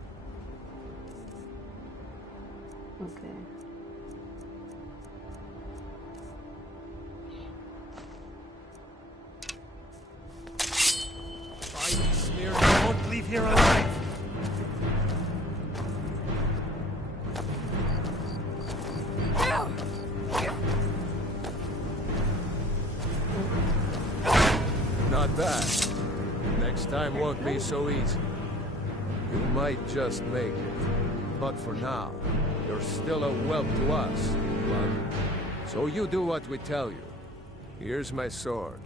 Okay. Smear, I won't leave here alive. Not bad. Next time won't be so easy. You might just make it. But for now, you're still a whelp to us, bud. So you do what we tell you. Here's my sword.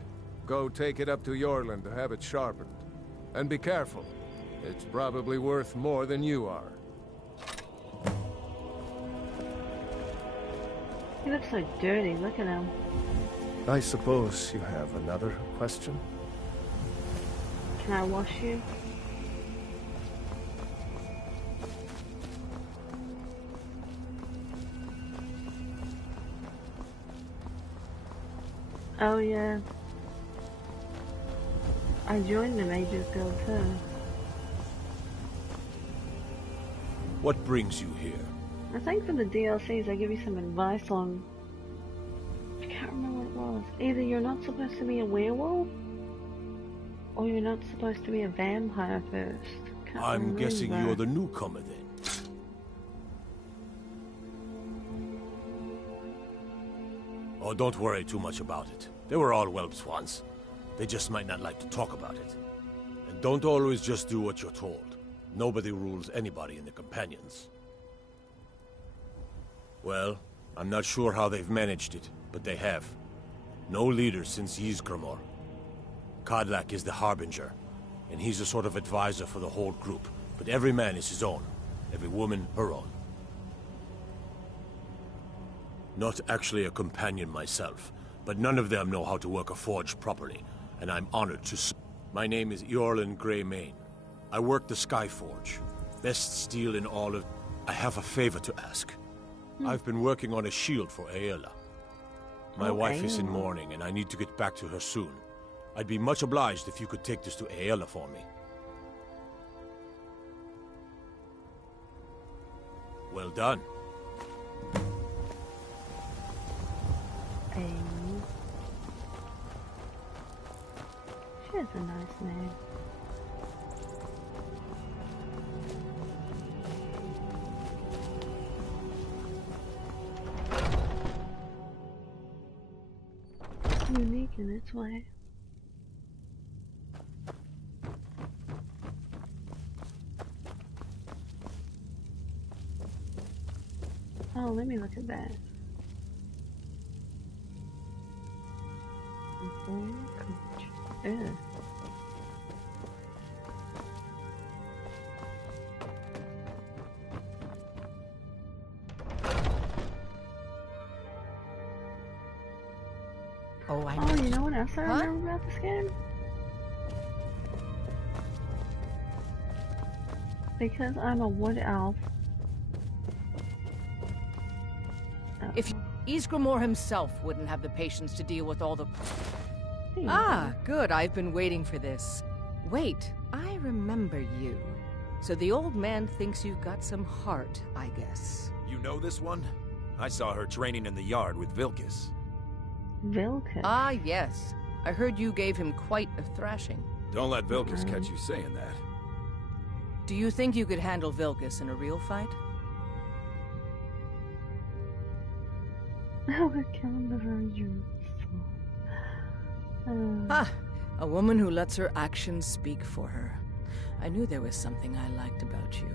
Go take it up to Yorland to have it sharpened. And be careful. It's probably worth more than you are. He looks so dirty, look at him. I suppose you have another question? Can I wash you? Oh yeah. I joined the Major's Guild too. What brings you here? I think for the DLCs they give you some advice on... I can't remember what it was. Either you're not supposed to be a werewolf, or you're not supposed to be a vampire first. I'm guessing you're the newcomer then. Oh, don't worry too much about it. They were all whelps once. They just might not like to talk about it. And don't always just do what you're told. Nobody rules anybody in the Companions. Well, I'm not sure how they've managed it, but they have. No leader since Ysgramor. Kodlak is the Harbinger, and he's a sort of advisor for the whole group, but every man is his own. Every woman, her own. Not actually a companion myself, but none of them know how to work a forge properly, and I'm honored to... My name is Eorlin Greymane. I work the Skyforge. Best steel in all of... I have a favor to ask. I've been working on a shield for Aela. My wife is in mourning, and I need to get back to her soon. I'd be much obliged if you could take this to Aela for me. Well done. She has a nice name. Unique in its way. Oh, let me look at that. Ew. Oh, you know what else I remember about this game? Because I'm a wood elf. If Ysgramor himself wouldn't have the patience to deal with all the... Ah, good. I've been waiting for this. Wait, I remember you. So the old man thinks you've got some heart, I guess. You know this one? I saw her training in the yard with Vilkas. Vilkas? Ah, yes. I heard you gave him quite a thrashing. Don't let Vilkas catch you saying that. Do you think you could handle Vilkas in a real fight? I would kill him before you. Ah, a woman who lets her actions speak for her. I knew there was something I liked about you.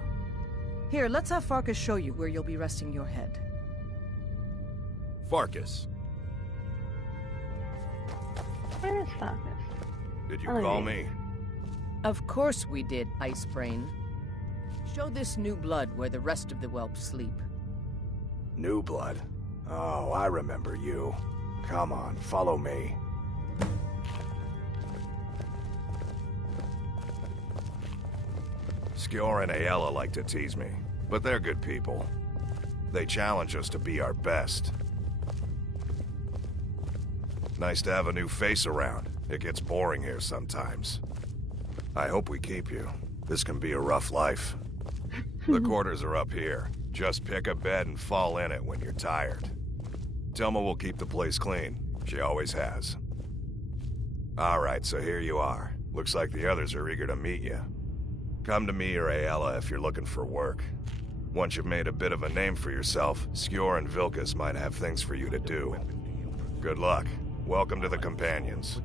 Here, let's have Farkas show you where you'll be resting your head. Farkas. Where is Farkas? Did you call me? Of course we did, Icebrain. Show this new blood where the rest of the whelps sleep. New blood? Oh, I remember you. Come on, follow me. Skjor and Aela like to tease me, but they're good people. They challenge us to be our best. Nice to have a new face around. It gets boring here sometimes. I hope we keep you. This can be a rough life. The quarters are up here. Just pick a bed and fall in it when you're tired. Telma will keep the place clean. She always has. Alright, so here you are. Looks like the others are eager to meet you. Come to me or Ayala if you're looking for work. Once you've made a bit of a name for yourself, Skjor and Vilkas might have things for you to do. Good luck. Welcome to the Companions.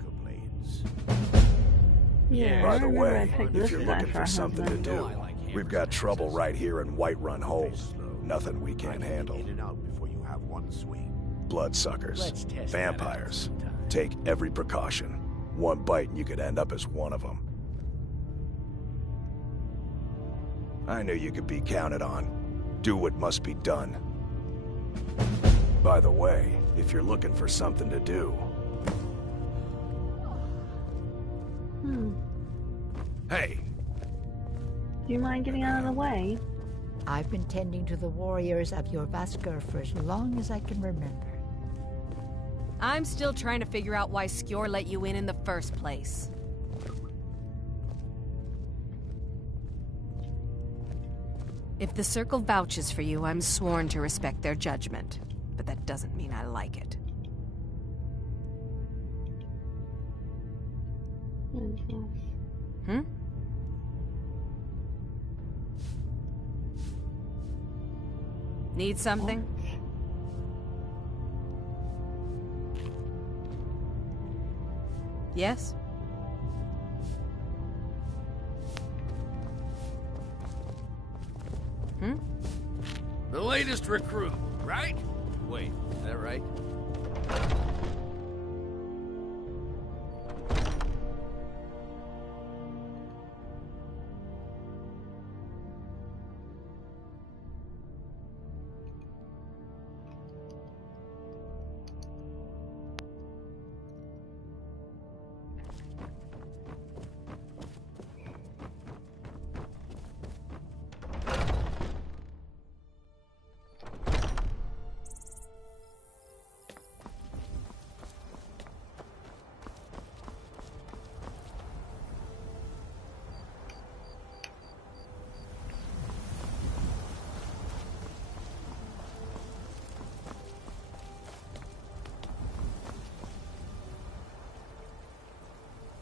Yeah, By the I way, picked if this you're guy looking for a for something to husband. do, we've got trouble right here in Whiterun Hold. Nothing we can't handle. Bloodsuckers, vampires. Take every precaution. One bite and you could end up as one of them. I knew you could be counted on. Do what must be done. By the way, if you're looking for something to do... Hey! Do you mind getting out of the way? I've been tending to the warriors of your Vaskr for as long as I can remember. I'm still trying to figure out why Skjor let you in the first place. If the Circle vouches for you, I'm sworn to respect their judgment. But that doesn't mean I like it. Hmm? Need something? Yes? Hmm? The latest recruit, right? Wait, is that right?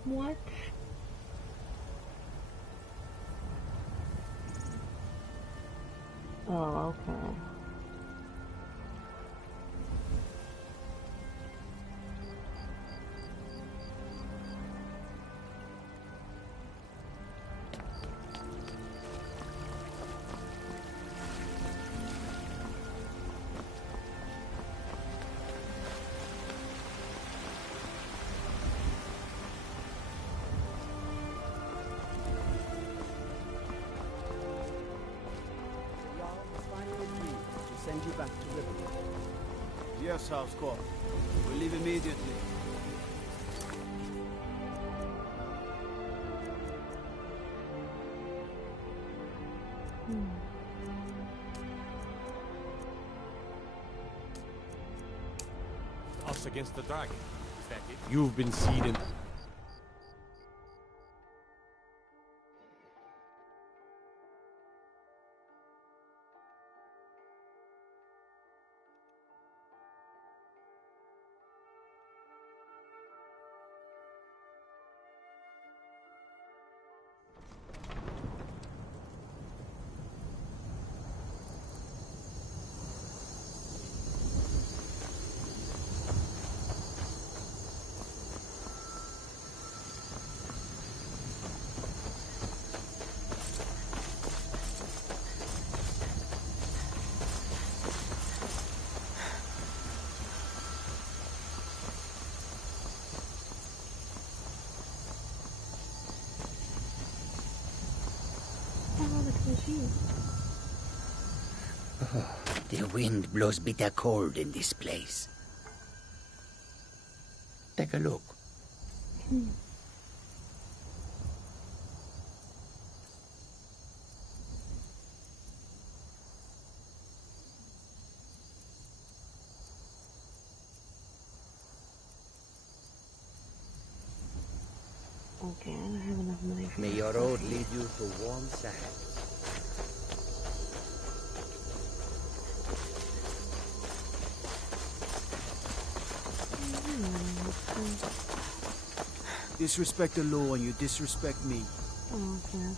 What? Oh, okay. Send you back to River. Yes, House Call. We'll leave immediately. Us against the dragon. Is that it? You've been seen in... Oh, the wind blows bitter cold in this place. Take a look. Okay, I don't have enough money for May this your stuff. road lead you to warm sands. Disrespect the law and you disrespect me. Oh, okay.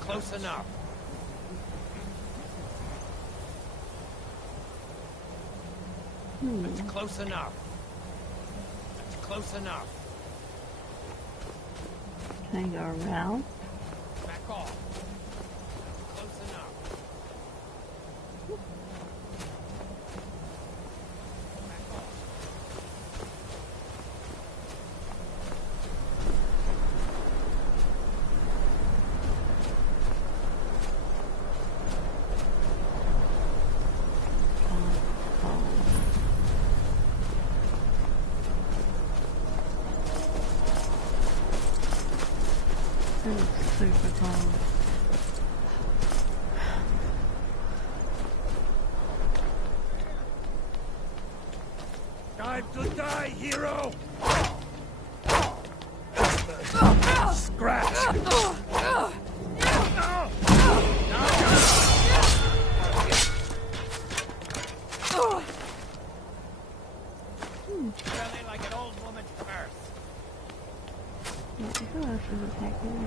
Close enough. That's close enough. That's close enough. Can I go around? Back off. That's close enough. Super cold. Time to die, hero! Scratch! Really like an old woman's purse. Who else is attacking me?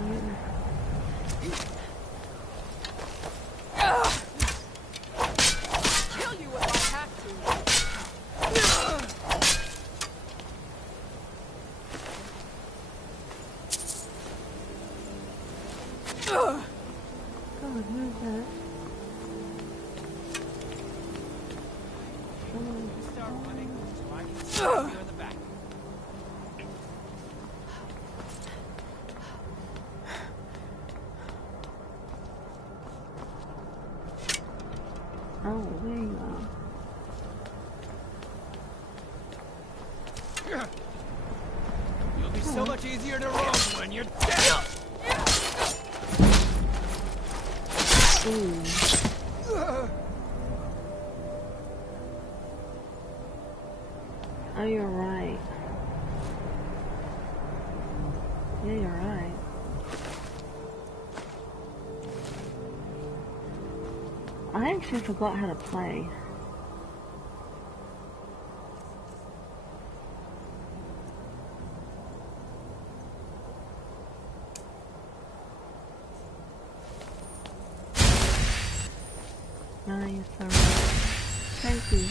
Kill you if I have to. God, who's that? Start running so I can see you in the back. Oh, there you are. You'll be so much easier to roam when you're dead. Ooh. Oh, you're right. Yeah, you're right. I actually forgot how to play. Nice, alright. Thank you.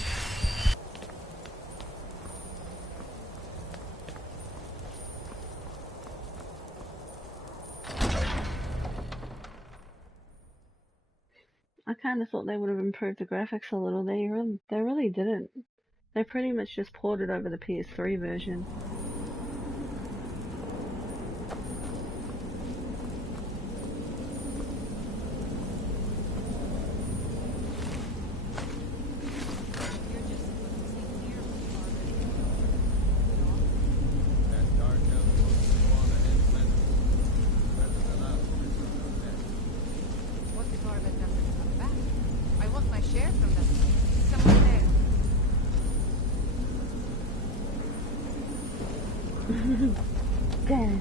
I kind of thought they would have improved the graphics a little. They really didn't. They pretty much just ported over the PS3 version. Damn.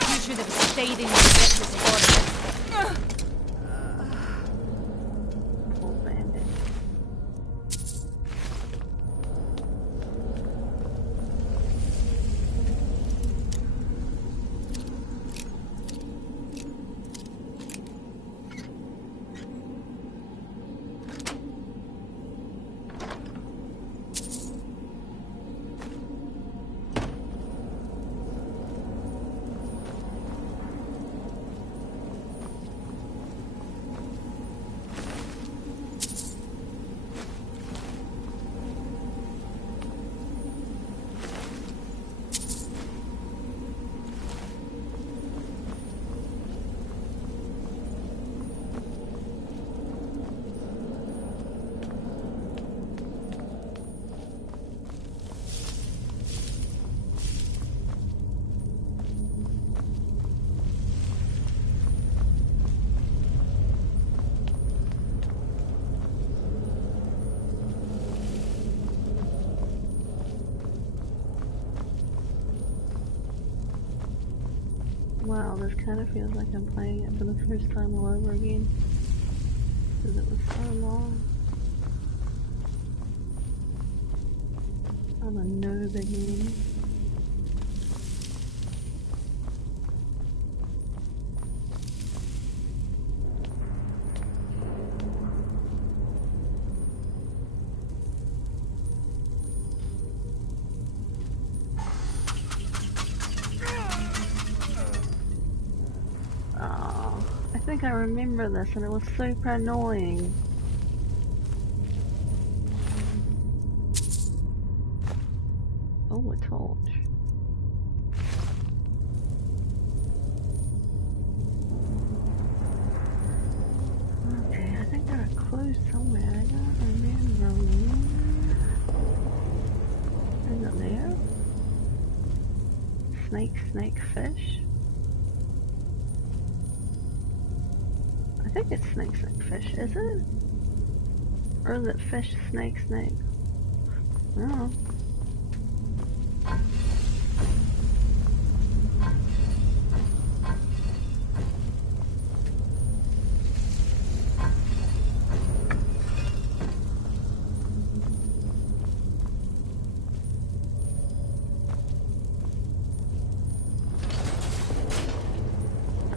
You should have stayed in your bed this morning. Poor bandit. Wow, this kind of feels like I'm playing it for the first time all over again. Because it was so long. I'm a noob again. I think I remember this and it was super annoying. Oh, a torch. Okay, I think there are clues somewhere. I don't remember where. Is it there? Snake, snake, fish? I think it's snake, snake, fish, is it? Or is it fish, snake, snake? I don't know.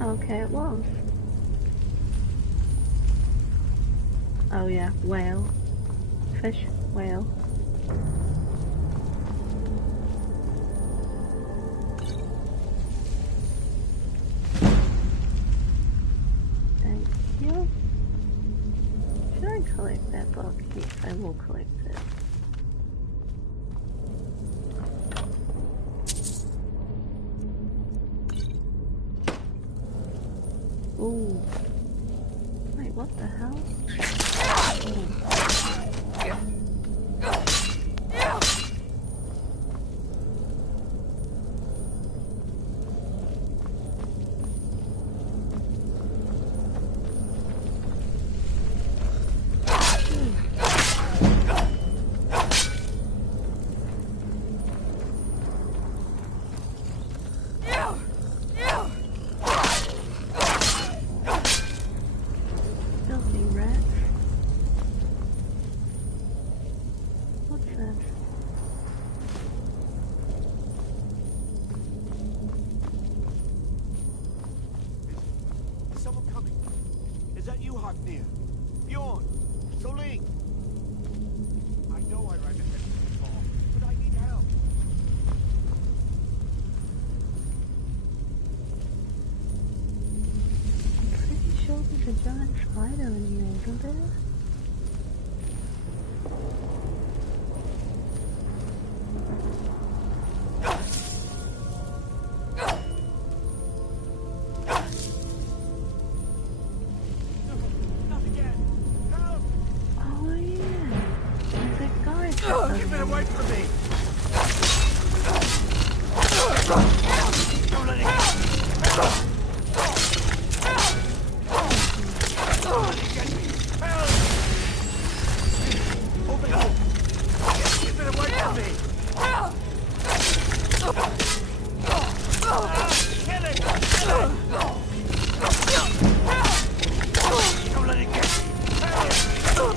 Okay, it was. Oh yeah, whale. Fish, whale. Thank you. Should I collect that book? Yes, I will collect it. Ooh. Wait, what the hell? Filthy rats. What's this? Is someone coming? Is that you, Hognir? Bjorn! Soling! I know I ran ahead of the ball, but I need help. Pretty sure there's a giant spider in here, isn't there? Keep it away from me! Don't let it go! Don't let it get me! Help! Over here! Keep it away from me! Kill it! Kill it! Don't let it get me! Help!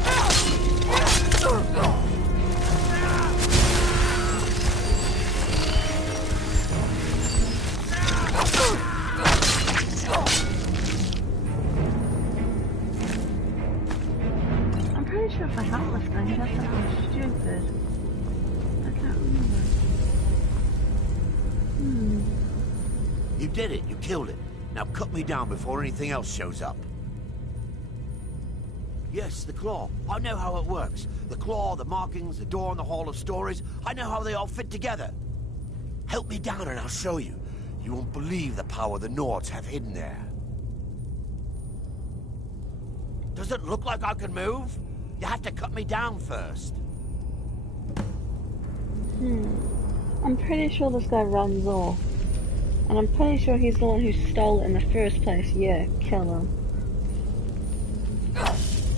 I'm pretty sure if I help this thing, that's something stupid. I can't remember. You did it. You killed it. Now cut me down before anything else shows up. Yes, the claw. I know how it works. The claw, the markings, the door in the Hall of Stories. I know how they all fit together. Help me down and I'll show you. You won't believe the power the Nords have hidden there. Does it look like I can move? You have to cut me down first. I'm pretty sure this guy runs off. And I'm pretty sure he's the one who stole it in the first place. Yeah, kill him.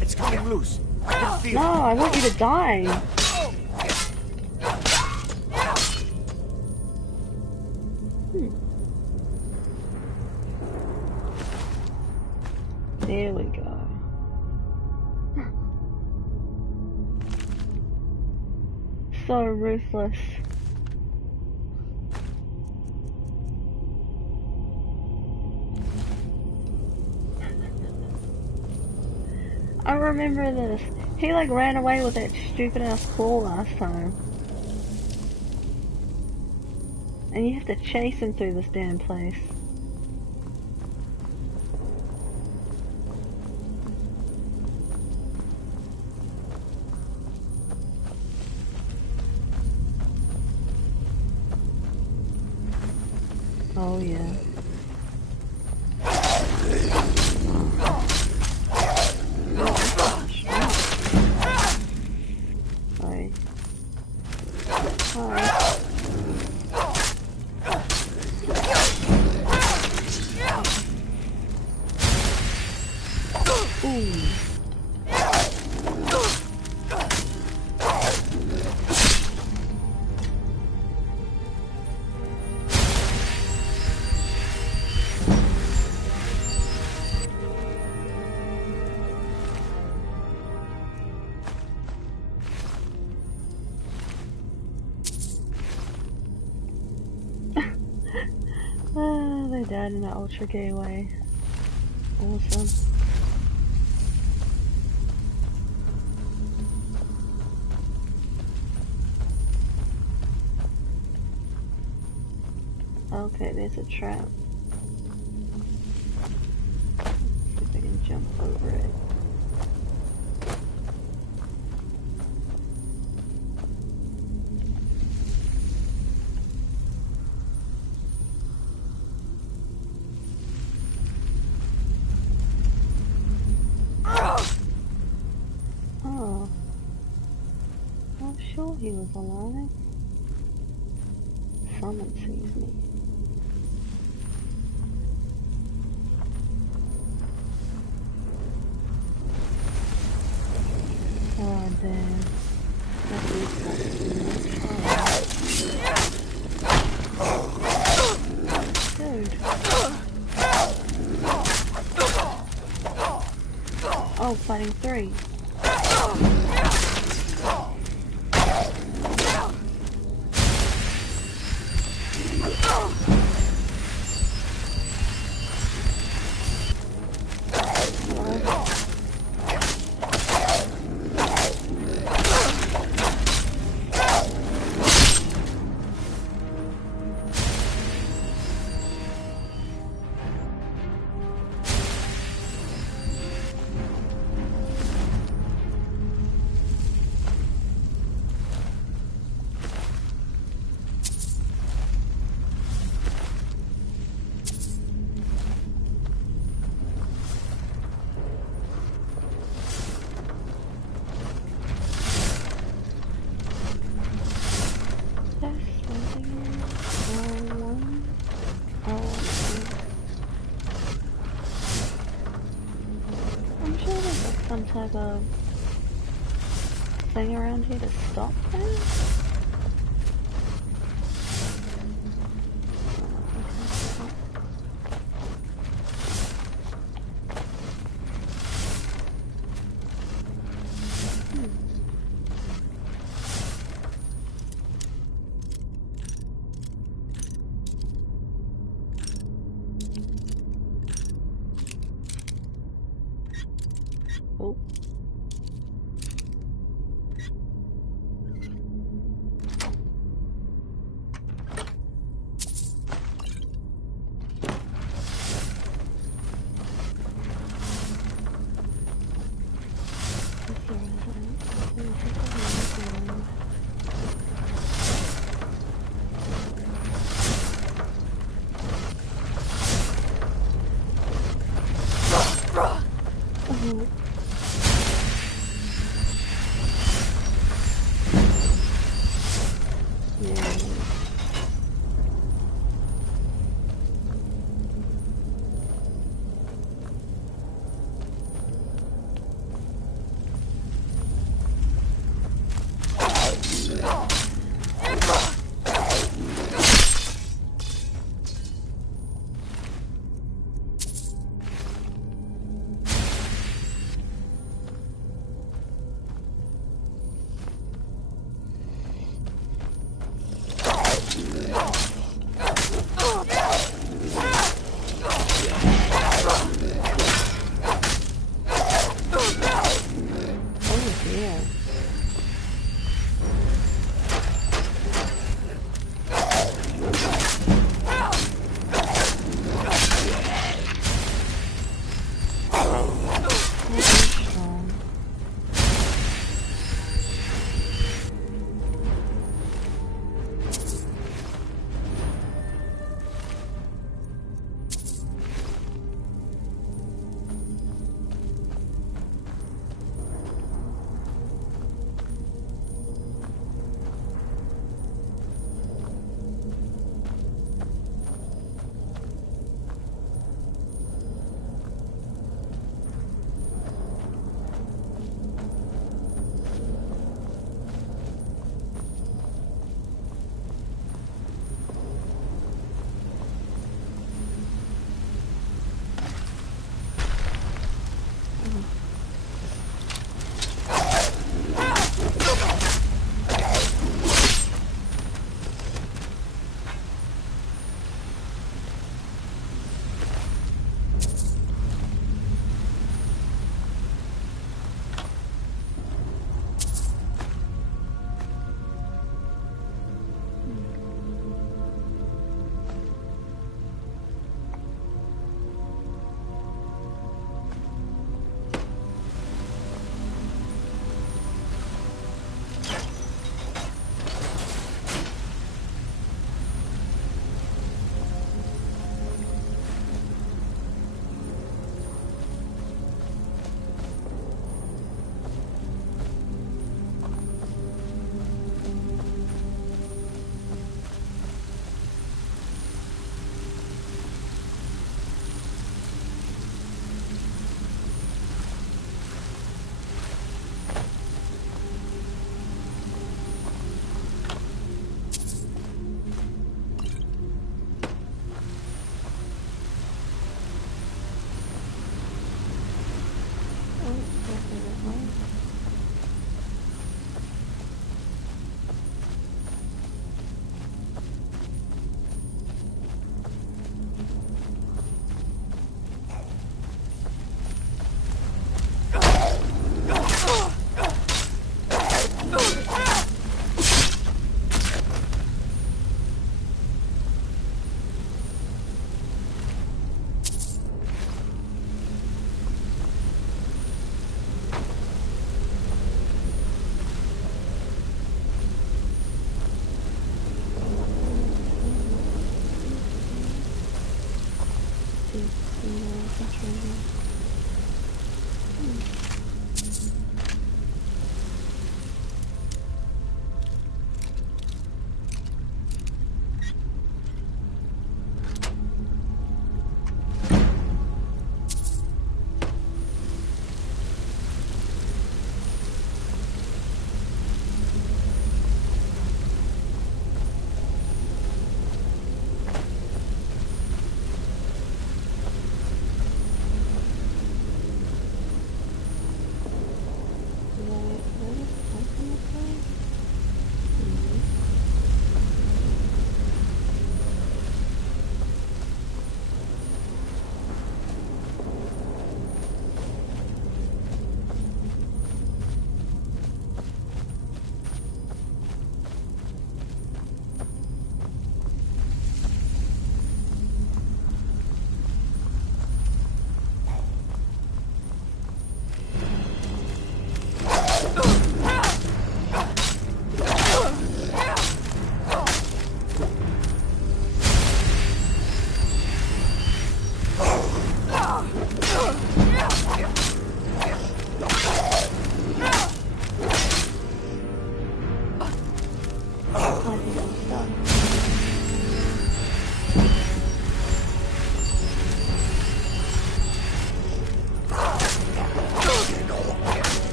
It's coming loose. I can feel No, I want you to die. There we go. So ruthless. I remember this. He like ran away with that stupid ass claw last time. And you have to chase him through this damn place. Oh yeah. Sorry. Sorry. Ooh. They died in an ultra gay way. Awesome. Okay, there's a trap. See if I can jump over it. Oh. I'm sure he was alive. Someone sees me. Oh damn. That is Dude. Oh, fighting three. some type of thing around here to stop that? Oh.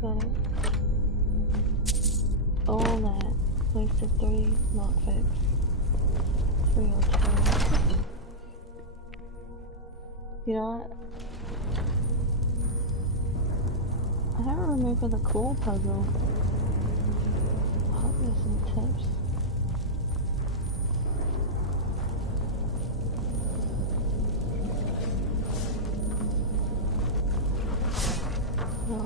Got it. All that. Wasted 3 lockpicks. 3 or 2. You know what? I don't remember the claw puzzle. I hope there's some tips. No.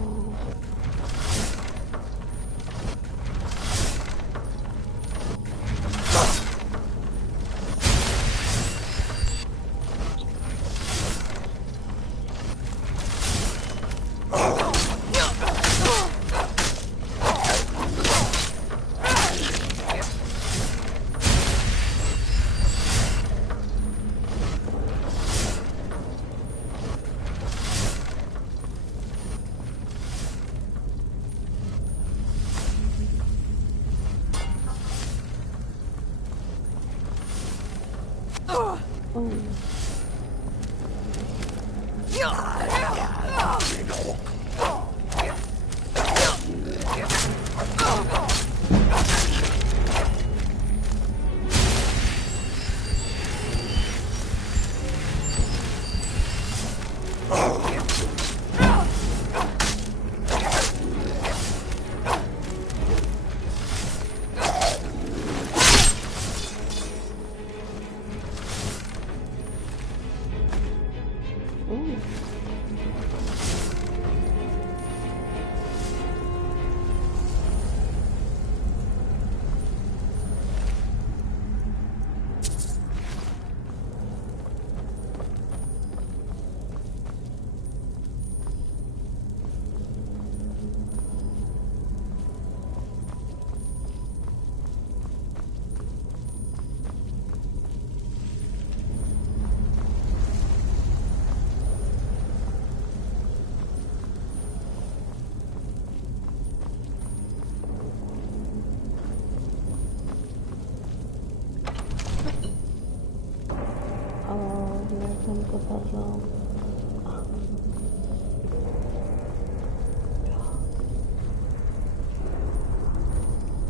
The puzzle.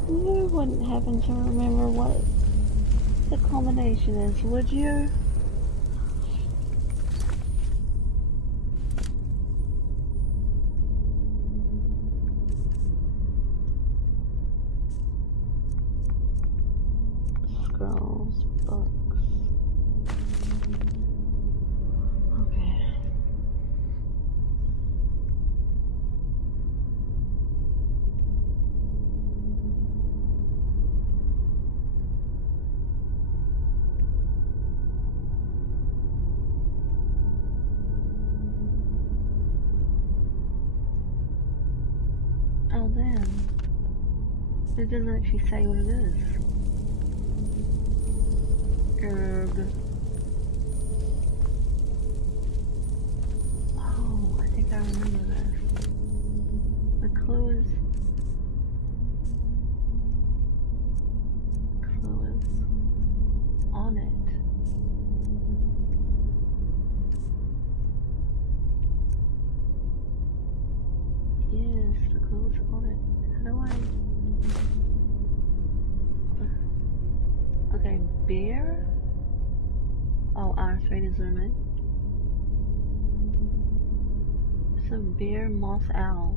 You wouldn't happen to remember what the combination is, would you? Scrolls, books. Oh damn. It doesn't actually say what it is. Herb. Oh, I think I remember this. The clue is... on it. Yes, the clue is on it. How do I... Okay, beer? Oh, R3 to zoom in. So beer, moss owl.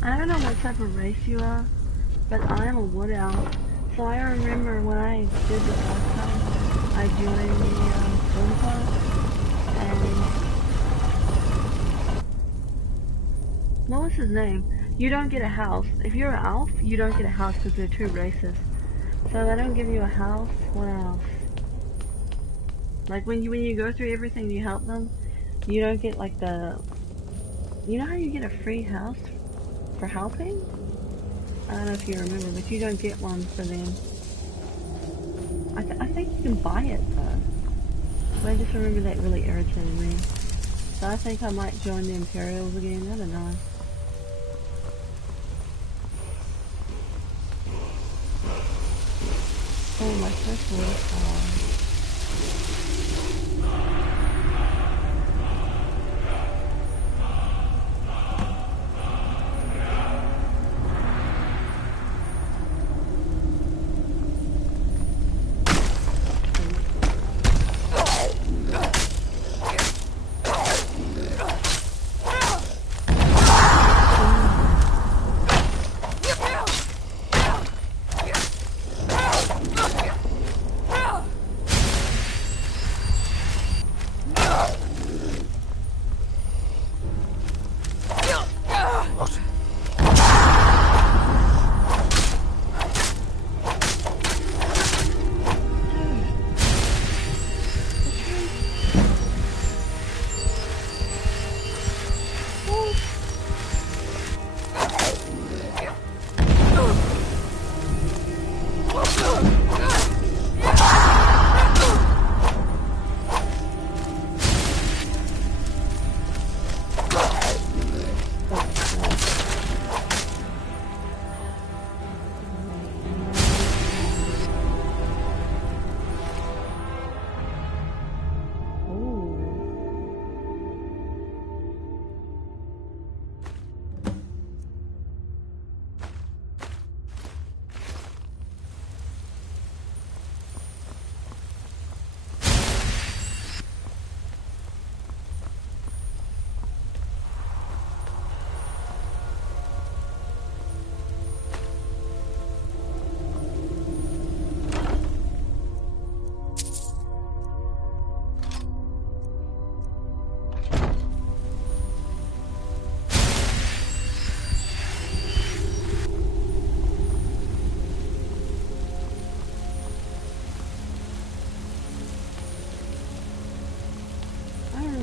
I don't know what type of race you are, but I am a wood owl. So I remember when I did this last time, I joined the film club, and what was his name? You don't get a house. If you're an elf, you don't get a house because they're two races. So they don't give you a house. What else? Like when you go through everything, you help them. you don't get like the... You know how you get a free house for helping? I don't know if you remember, but you don't get one for them. I think you can buy it though. But I just remember that really irritated me. So I think I might join the Imperials again, I don't know. Oh, my first waterfall.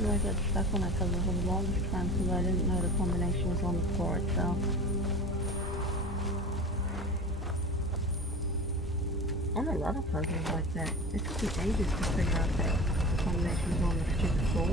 I got stuck on that puzzle for the longest time because I didn't know the combination was on the floor itself. On a lot of puzzles like that, it took me ages to figure out that the combination was on the stupid floor.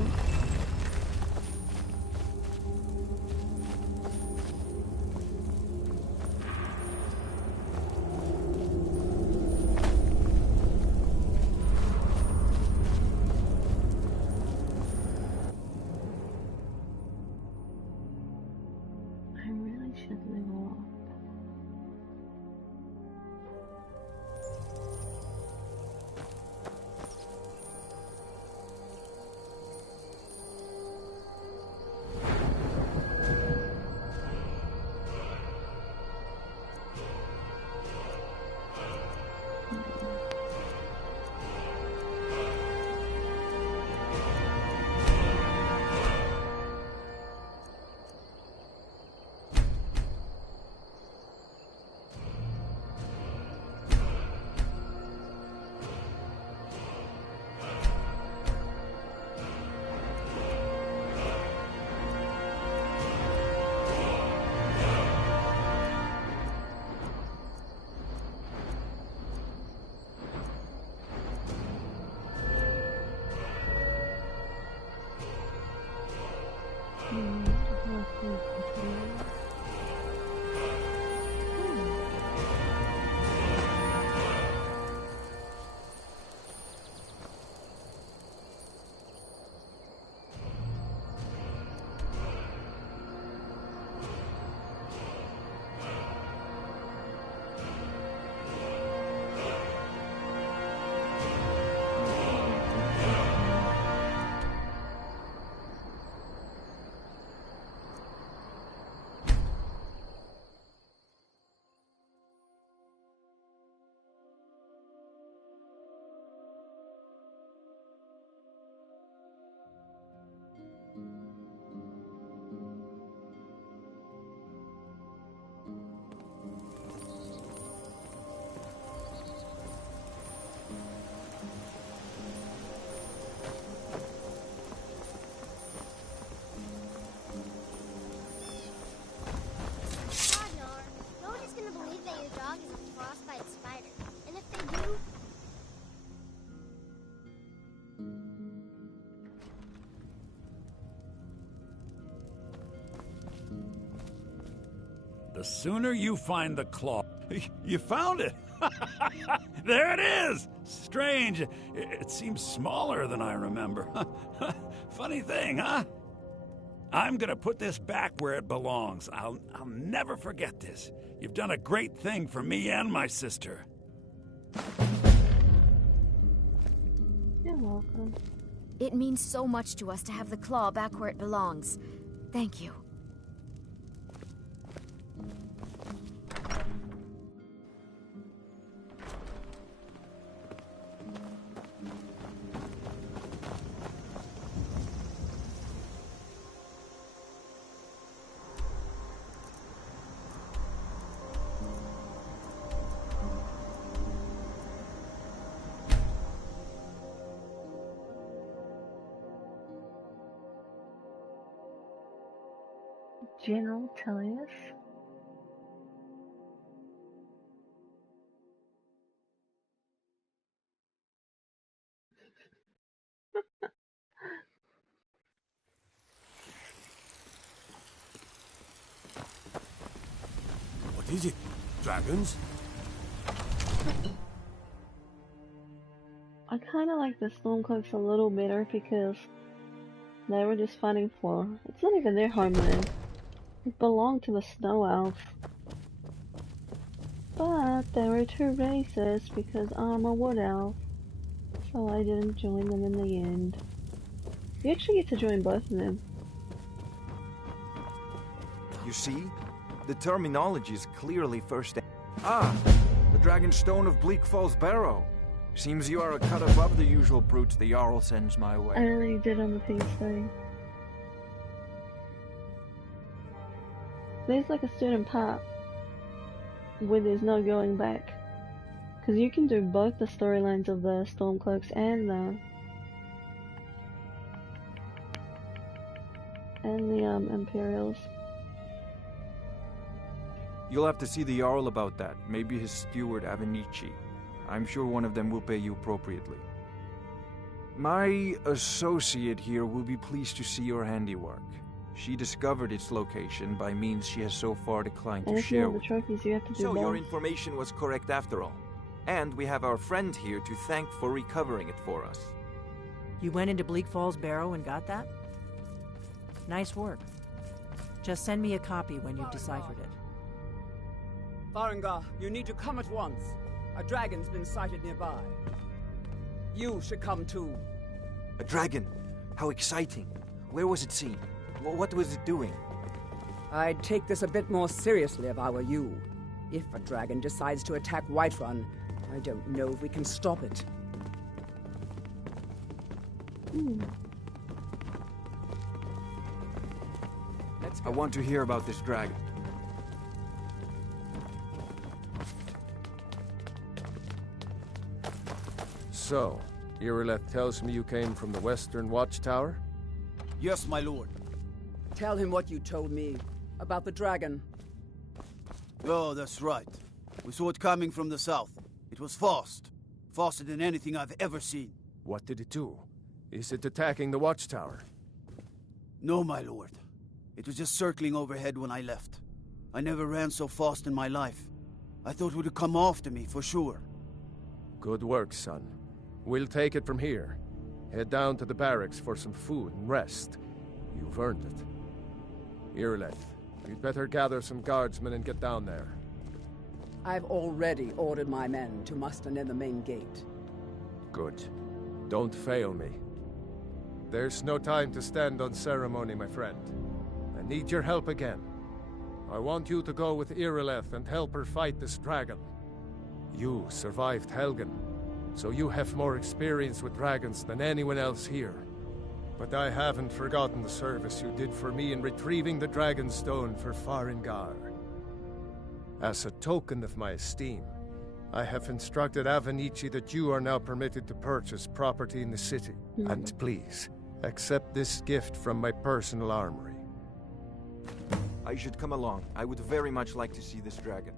The sooner you find the claw... You found it! There it is! Strange. It seems smaller than I remember. Funny thing, huh? I'm gonna put this back where it belongs. I'll never forget this. You've done a great thing for me and my sister. You're welcome. It means so much to us to have the claw back where it belongs. Thank you. General Tullius? What is it? Dragons? I kinda like the Stormcloaks a little better because they were just fighting for... It's not even their homeland. It belonged to the Snow Elves. But they were too racist because I'm a Wood Elf. So I didn't join them in the end. You actually get to join both of them. You see? The terminology is clearly first... Ah! The Dragonstone of Bleak Falls Barrow. Seems you are a cut above the usual brutes the Jarl sends my way. I already did on the PS3. There's like a certain part where there's no going back. Because you can do both the storylines of the Stormcloaks and the Imperials. You'll have to see the Jarl about that. Maybe his steward, Avenici. I'm sure one of them will pay you appropriately. My associate here will be pleased to see your handiwork. She discovered its location by means she has so far declined And to if you share want the trophies, you have to do So both. your information was correct after all. And we have our friend here to thank for recovering it for us. You went into Bleak Falls Barrow and got that? Nice work. Just send me a copy when you've deciphered it. Farengar, you need to come at once. A dragon's been sighted nearby. You should come too. A dragon? How exciting. Where was it seen? What was it doing? I'd take this a bit more seriously if I were you. If a dragon decides to attack Whiterun, I don't know if we can stop it. I want to hear about this dragon. So, Irileth tells me you came from the Western Watchtower? Yes, my lord. Tell him what you told me about the dragon. Oh, that's right. We saw it coming from the south. It was fast. Faster than anything I've ever seen. What did it do? Is it attacking the Watchtower? No, my lord. It was just circling overhead when I left. I never ran so fast in my life. I thought it would come after me, for sure. Good work, son. We'll take it from here. Head down to the barracks for some food and rest. You've earned it. Irileth, you'd better gather some guardsmen and get down there. I've already ordered my men to muster near the main gate. Good. Don't fail me. There's no time to stand on ceremony, my friend. I need your help again. I want you to go with Irileth and help her fight this dragon. You survived Helgen, so you have more experience with dragons than anyone else here. But I haven't forgotten the service you did for me in retrieving the Dragonstone for Farengar. As a token of my esteem, I have instructed Avenici that you are now permitted to purchase property in the city. And please, accept this gift from my personal armory. I should come along. I would very much like to see this dragon.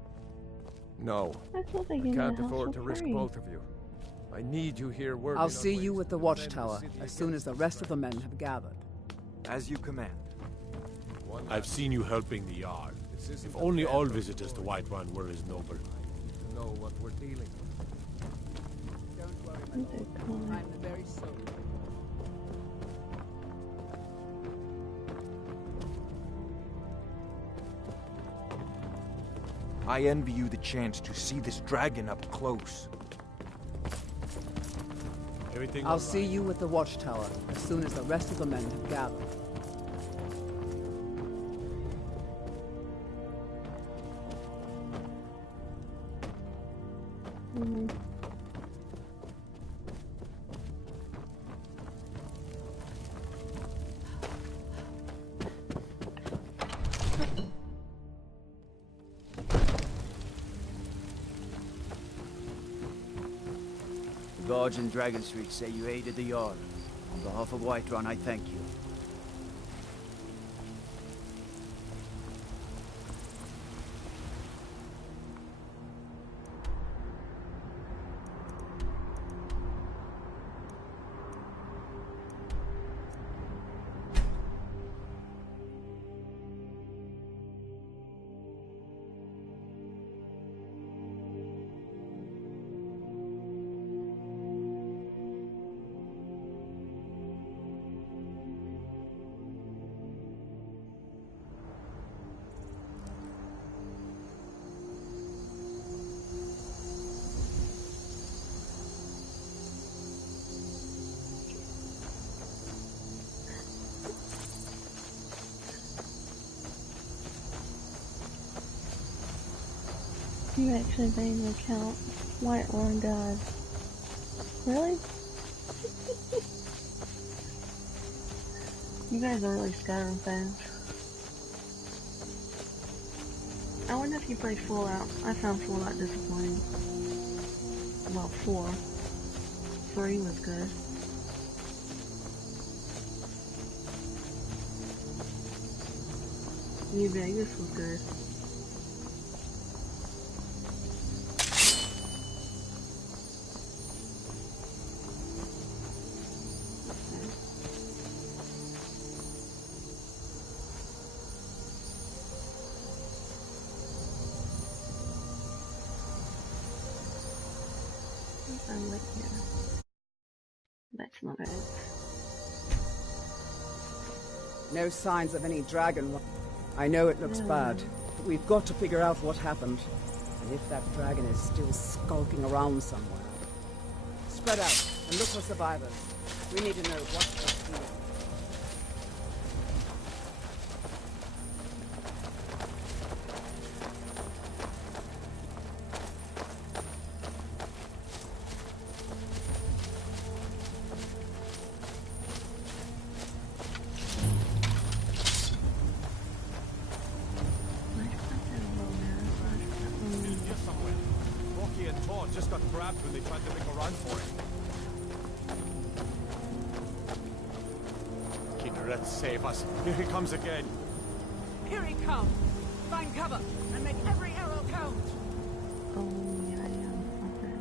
No, I thought they I gave me can't the house afford for to risk free. both of you. I need you here working I'll on see you ways at the to defend Watchtower city as soon as the rest of the men have gathered. As you command. I've seen you helping the Jarl. If only all visitors to Whiterun were as noble. To know what we're dealing with. Don't worry, my lord. I'm the very soul. I envy you the chance to see this dragon up close. I'll see you at the watchtower as soon as the rest of the men have gathered. The guards in Dragon Street say you aided the Jarl. On behalf of Whiterun, I thank you. You actually made an account. Whiterun died. Really? You guys are really Skyrim fans. I wonder if you played Fallout. I found Fallout disappointing. Well, 4. 3 was good. New Vegas was good. I'm right here. That's not it. No signs of any dragon. I know it looks bad, but we've got to figure out what happened. And if that dragon is still skulking around somewhere. Spread out and look for survivors. We need to know what's doing. Just got grabbed when they tried to make a run for it. Kinneret, save us. Here he comes again. Here he comes! Find cover and make every arrow count! Oh, yeah, okay.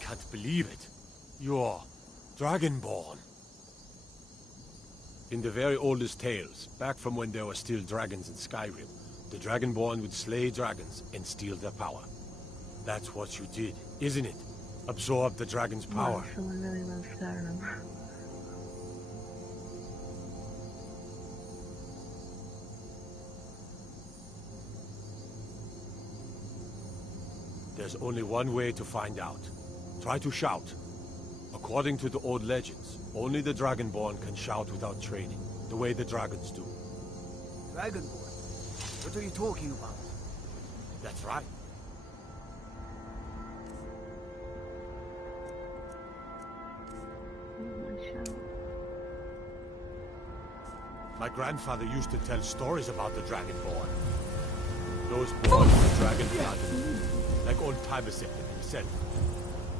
can't believe it. You're Dragonborn. In the very oldest tales, back from when there were still dragons in Skyrim, the Dragonborn would slay dragons and steal their power. That's what you did, isn't it? Absorb the dragon's power. Wow, someone really loves Skyrim. There's only one way to find out. Try to shout. According to the old legends, only the Dragonborn can shout without training, the way the dragons do. Dragonborn? What are you talking about? That's right. My grandfather used to tell stories about the Dragonborn. Those born with dragon blood. Like old Tiber Septim himself.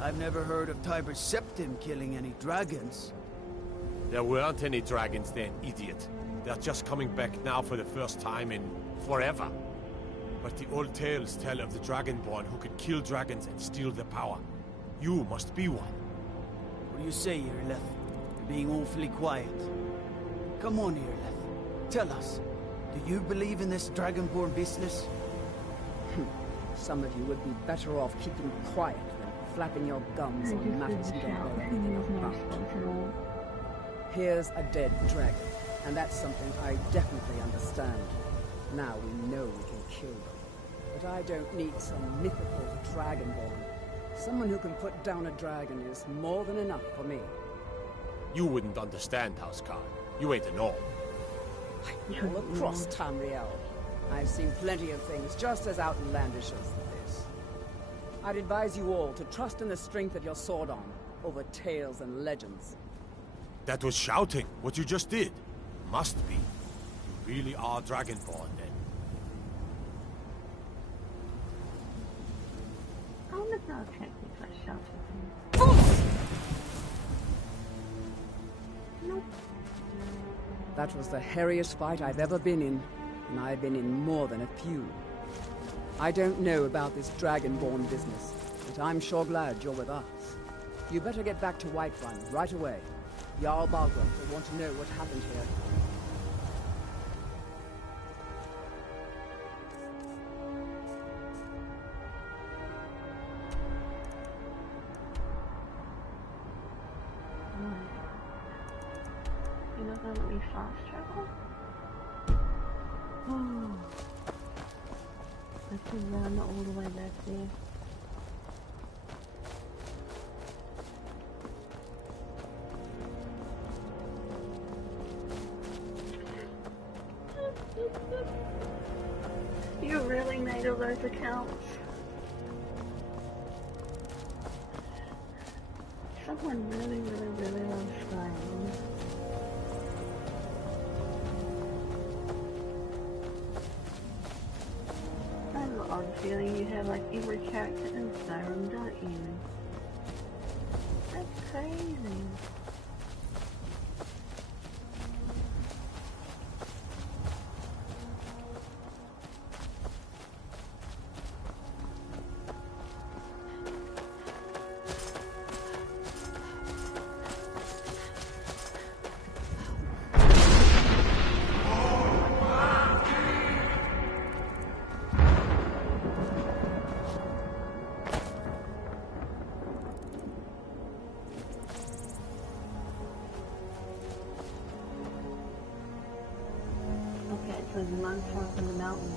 I've never heard of Tiber Septim killing any dragons. There weren't any dragons then, idiot. They're just coming back now for the first time in forever. But the old tales tell of the Dragonborn who could kill dragons and steal their power. You must be one. What do you say, Irleth? You're being awfully quiet. Come on, Irleth. Tell us, do you believe in this Dragonborn business? Some of you would be better off keeping quiet than flapping your gums on matters you don't know anything about. Here's a dead dragon, and that's something I definitely understand. Now we know we can kill them. But I don't need some mythical Dragonborn. Someone who can put down a dragon is more than enough for me. You wouldn't understand, Housecarl. You ain't a gnome. All across Tamriel. I've seen plenty of things just as outlandish as this. I'd advise you all to trust in the strength of your sword arm over tales and legends. That was shouting, what you just did. Must be. You really are Dragonborn, then. I wonder if that'll technically like shouting. Nope. That was the hairiest fight I've ever been in, and I've been in more than a few. I don't know about this Dragonborn business, but I'm sure glad you're with us. You better get back to Whiterun right away. Jarl Balgruuf will want to know what happened here. You're not gonna let me fast travel? Oh. I have to run all the way back there. You really made all those accounts? Someone really loves Skyrim. I have an odd feeling you have like every character in Skyrim, don't you? That's crazy. There's a monk up in the mountain.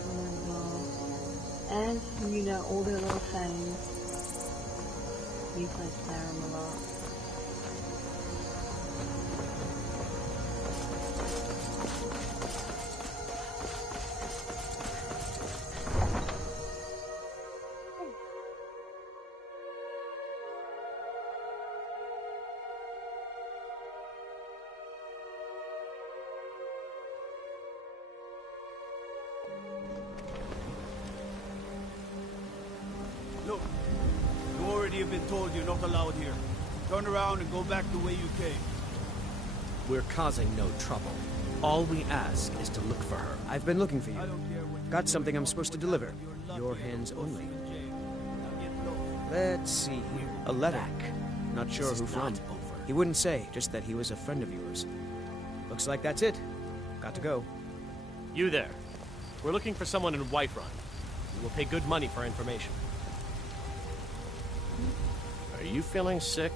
Oh my god. And you know all their little sayings. You play Skyrim a lot. Look, you already have been told you're not allowed here. Turn around and go back the way you came. We're causing no trouble. All we ask is to look for her. I've been looking for you. Got something I'm supposed to deliver. Your hands only. Let's see here. A letter. Not sure who from. He wouldn't say, just that he was a friend of yours. Looks like that's it. Got to go. You there. We're looking for someone in Whiterun. We will pay good money for information. Are you feeling sick?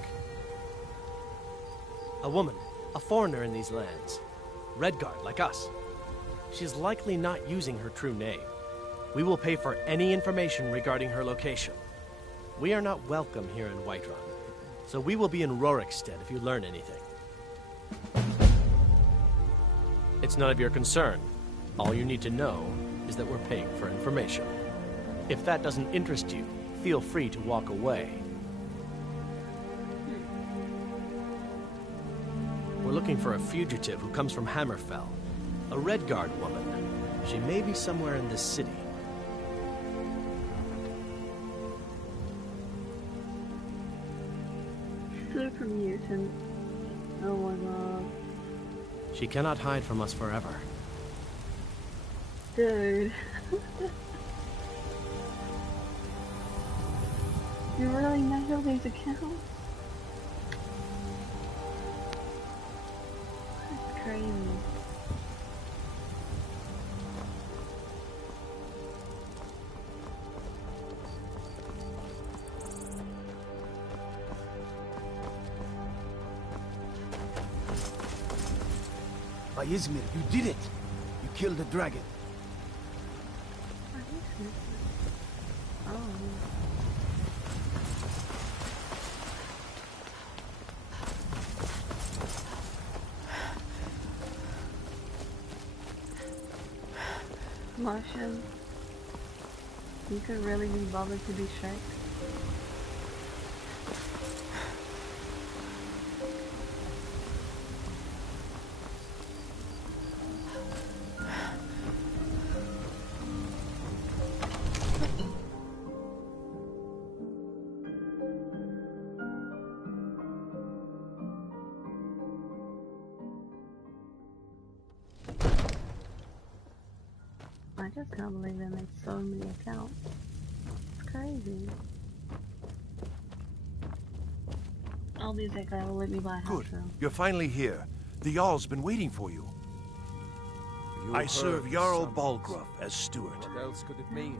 A woman. A foreigner in these lands. Redguard, like us. She's likely not using her true name. We will pay for any information regarding her location. We are not welcome here in Whiterun, so we will be in Rorikstead if you learn anything. It's none of your concern. All you need to know is that we're paying for information. If that doesn't interest you, feel free to walk away. We're looking for a fugitive who comes from Hammerfell. A Redguard woman. She may be somewhere in this city. Super mutant. Oh my god. She cannot hide from us forever. Dude. You really know these accounts? That's crazy. By Izmir, you did it! You killed the dragon. Oh. Martian, you could really be bothered to be Shrek. I just can't believe they made so many accounts. It's crazy. I'll be that guy will let me buy a house. Good. Now. You're finally here. The Jarl's been waiting for you. I serve Jarl Balgruff as steward. What else could it mean?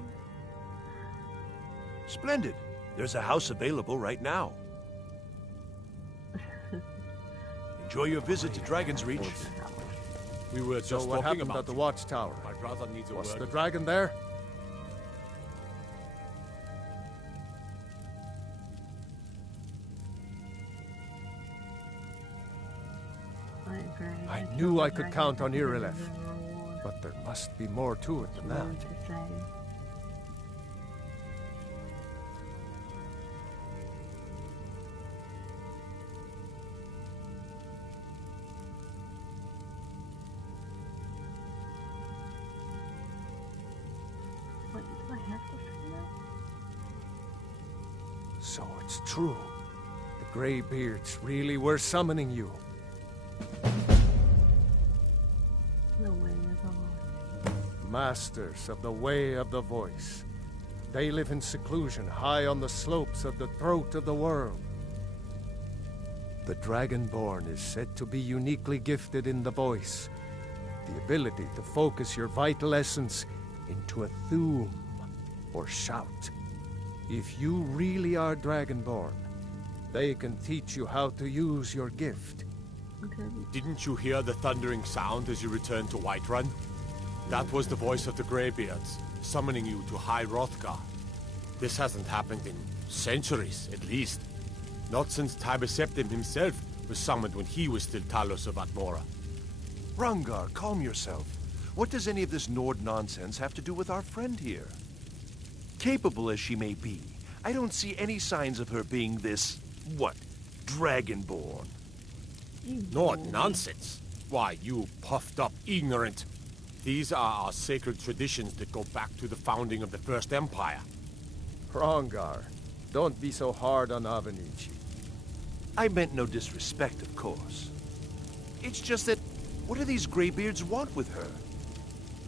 Splendid. There's a house available right now. Enjoy your visit to Dragon's Reach. We were So just what talking happened about at the watchtower? My brother needs a Was word. the dragon there? I knew I could count on Irileth, but there must be more to it than that. What do I have to say now? So it's true. The Greybeards really were summoning you. No way is on. Masters of the Way of the Voice. They live in seclusion high on the slopes of the throat of the world. The Dragonborn is said to be uniquely gifted in the voice, the ability to focus your vital essence into a thume or shout. If you really are Dragonborn, they can teach you how to use your gift. Okay. Didn't you hear the thundering sound as you returned to Whiterun? That was the voice of the Greybeards, summoning you to High Hrothgar. This hasn't happened in centuries, at least. Not since Tiber Septim himself was summoned when he was still Talos of Atmora. Rungar, calm yourself. What does any of this Nord nonsense have to do with our friend here? Capable as she may be, I don't see any signs of her being this, what, Dragonborn. Nord nonsense? Why, you puffed up ignorant. These are our sacred traditions that go back to the founding of the First Empire. Hrongar, don't be so hard on Avenici. I meant no disrespect, of course. It's just that... What do these Greybeards want with her?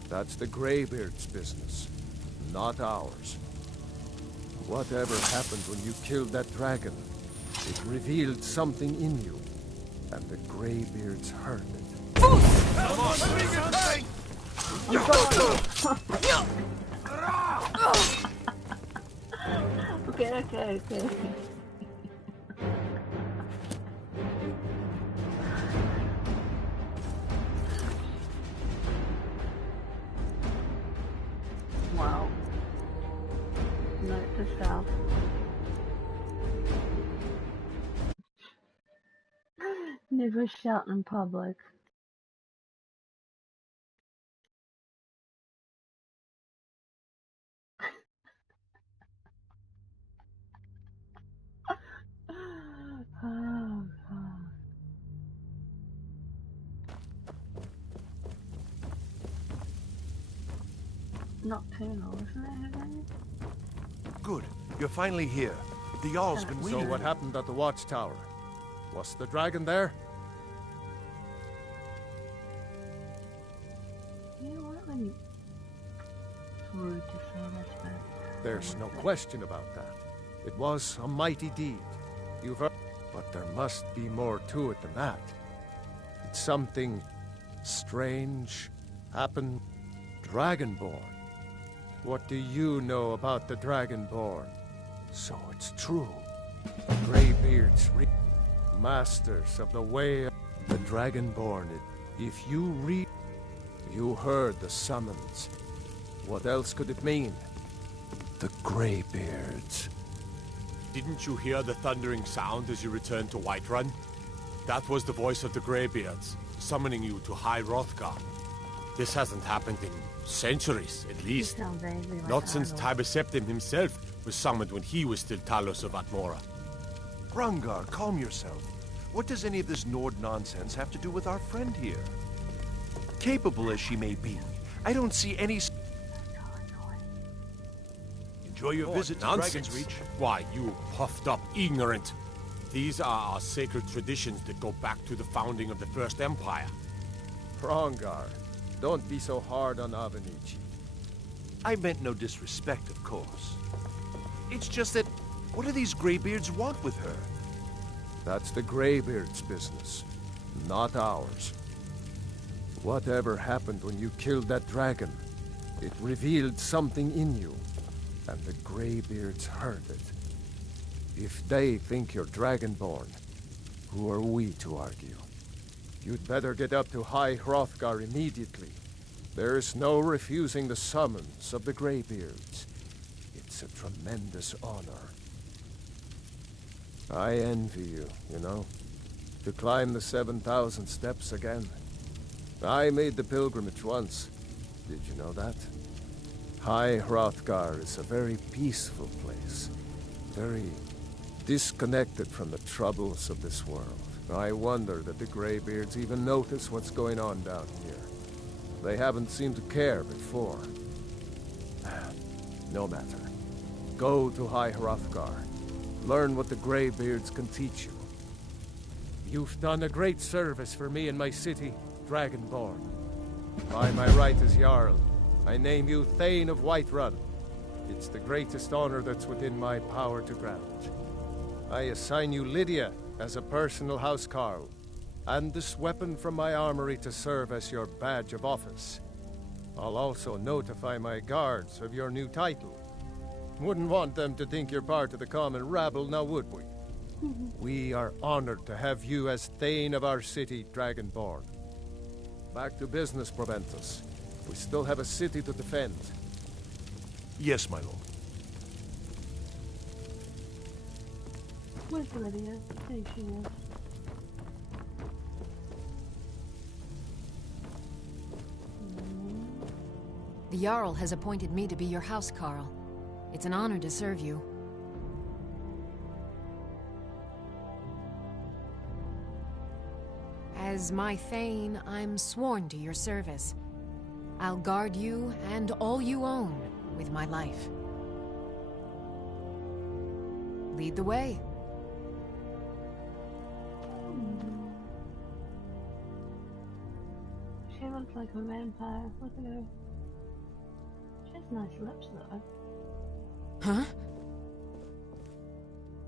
That's the Greybeards' business, not ours. Whatever happened when you killed that dragon, it revealed something in you, and the Greybeards heard it. Okay. Wow. Note to self. Never shout in public. Oh, God. Nocturnal, isn't it, her name? Good. You're finally here. The Jarl's been waiting. So what happened at the watchtower? Was the dragon there? You know what? It's rude to say this, but... There's no question about that. It was a mighty deed. You've heard... But there must be more to it than that. It's something strange happened. Dragonborn. What do you know about the Dragonborn? So it's true. The Greybeards, masters of the way of the Dragonborn. If you read, you heard the summons. What else could it mean? The Greybeards. Didn't you hear the thundering sound as you returned to Whiterun? That was the voice of the Greybeards, summoning you to High Hrothgar. This hasn't happened in centuries, at least. Not since Tiber Septim himself was summoned when he was still Talos of Atmora. Grungar, calm yourself. What does any of this Nord nonsense have to do with our friend here? Capable as she may be, I don't see any... Enjoy your visit to Dragon's Reach. Why, you puffed up ignorant. These are our sacred traditions that go back to the founding of the First Empire. Hrongar, don't be so hard on Avenici. I meant no disrespect, of course. It's just that, what do these Greybeards want with her? That's the Greybeards' business, not ours. Whatever happened when you killed that dragon, it revealed something in you, and the Greybeards heard it. If they think you're Dragonborn, who are we to argue? You'd better get up to High Hrothgar immediately. There's no refusing the summons of the Greybeards. It's a tremendous honor. I envy you, you know, to climb the 7,000 steps again. I made the pilgrimage once. Did you know that? High Hrothgar is a very peaceful place. Very disconnected from the troubles of this world. I wonder that the Greybeards even notice what's going on down here. They haven't seemed to care before. No matter. Go to High Hrothgar. Learn what the Greybeards can teach you. You've done a great service for me and my city, Dragonborn. By my right as Jarl, I name you Thane of Whiterun. It's the greatest honor that's within my power to grant. I assign you Lydia as a personal housecarl, and this weapon from my armory to serve as your badge of office. I'll also notify my guards of your new title. Wouldn't want them to think you're part of the common rabble, now would we? We are honored to have you as Thane of our city, Dragonborn. Back to business, Proventus. We still have a city to defend. Yes, my lord. Where's Lydia? There she is. The Jarl has appointed me to be your housecarl. It's an honor to serve you. As my Thane, I'm sworn to your service. I'll guard you and all you own with my life. Lead the way. She looks like a vampire. Look at her. She has nice lips though. Huh?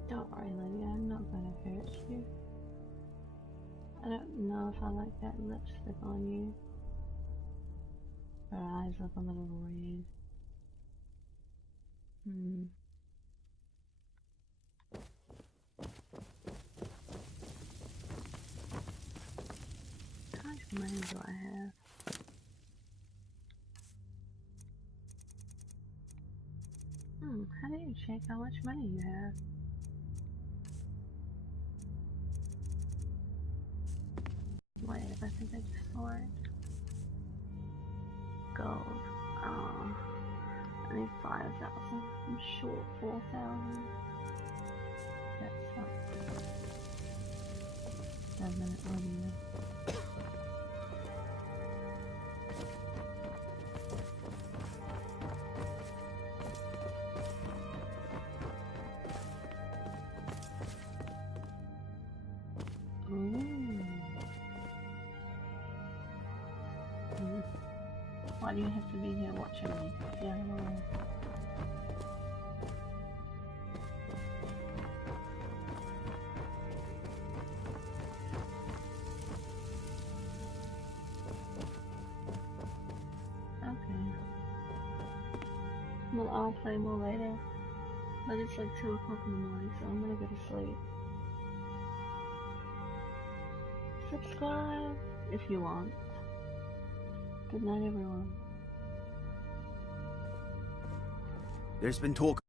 Don't worry, Lydia, I'm not gonna hurt you. I don't know if I like that lipstick on you. Her eyes look a little red. How much money do I have? How do you check how much money you have? Wait, I think I just saw it. Gold. I need 5,000. I'm short 4,000. That sucks. Doesn't it, Lydia? Why do you have to be here watching me? Get out of the way. Okay. Well, I'll play more later. But it's like 2 o'clock in the morning, so I'm gonna go to sleep. Subscribe if you want. Good night, everyone. There's been talk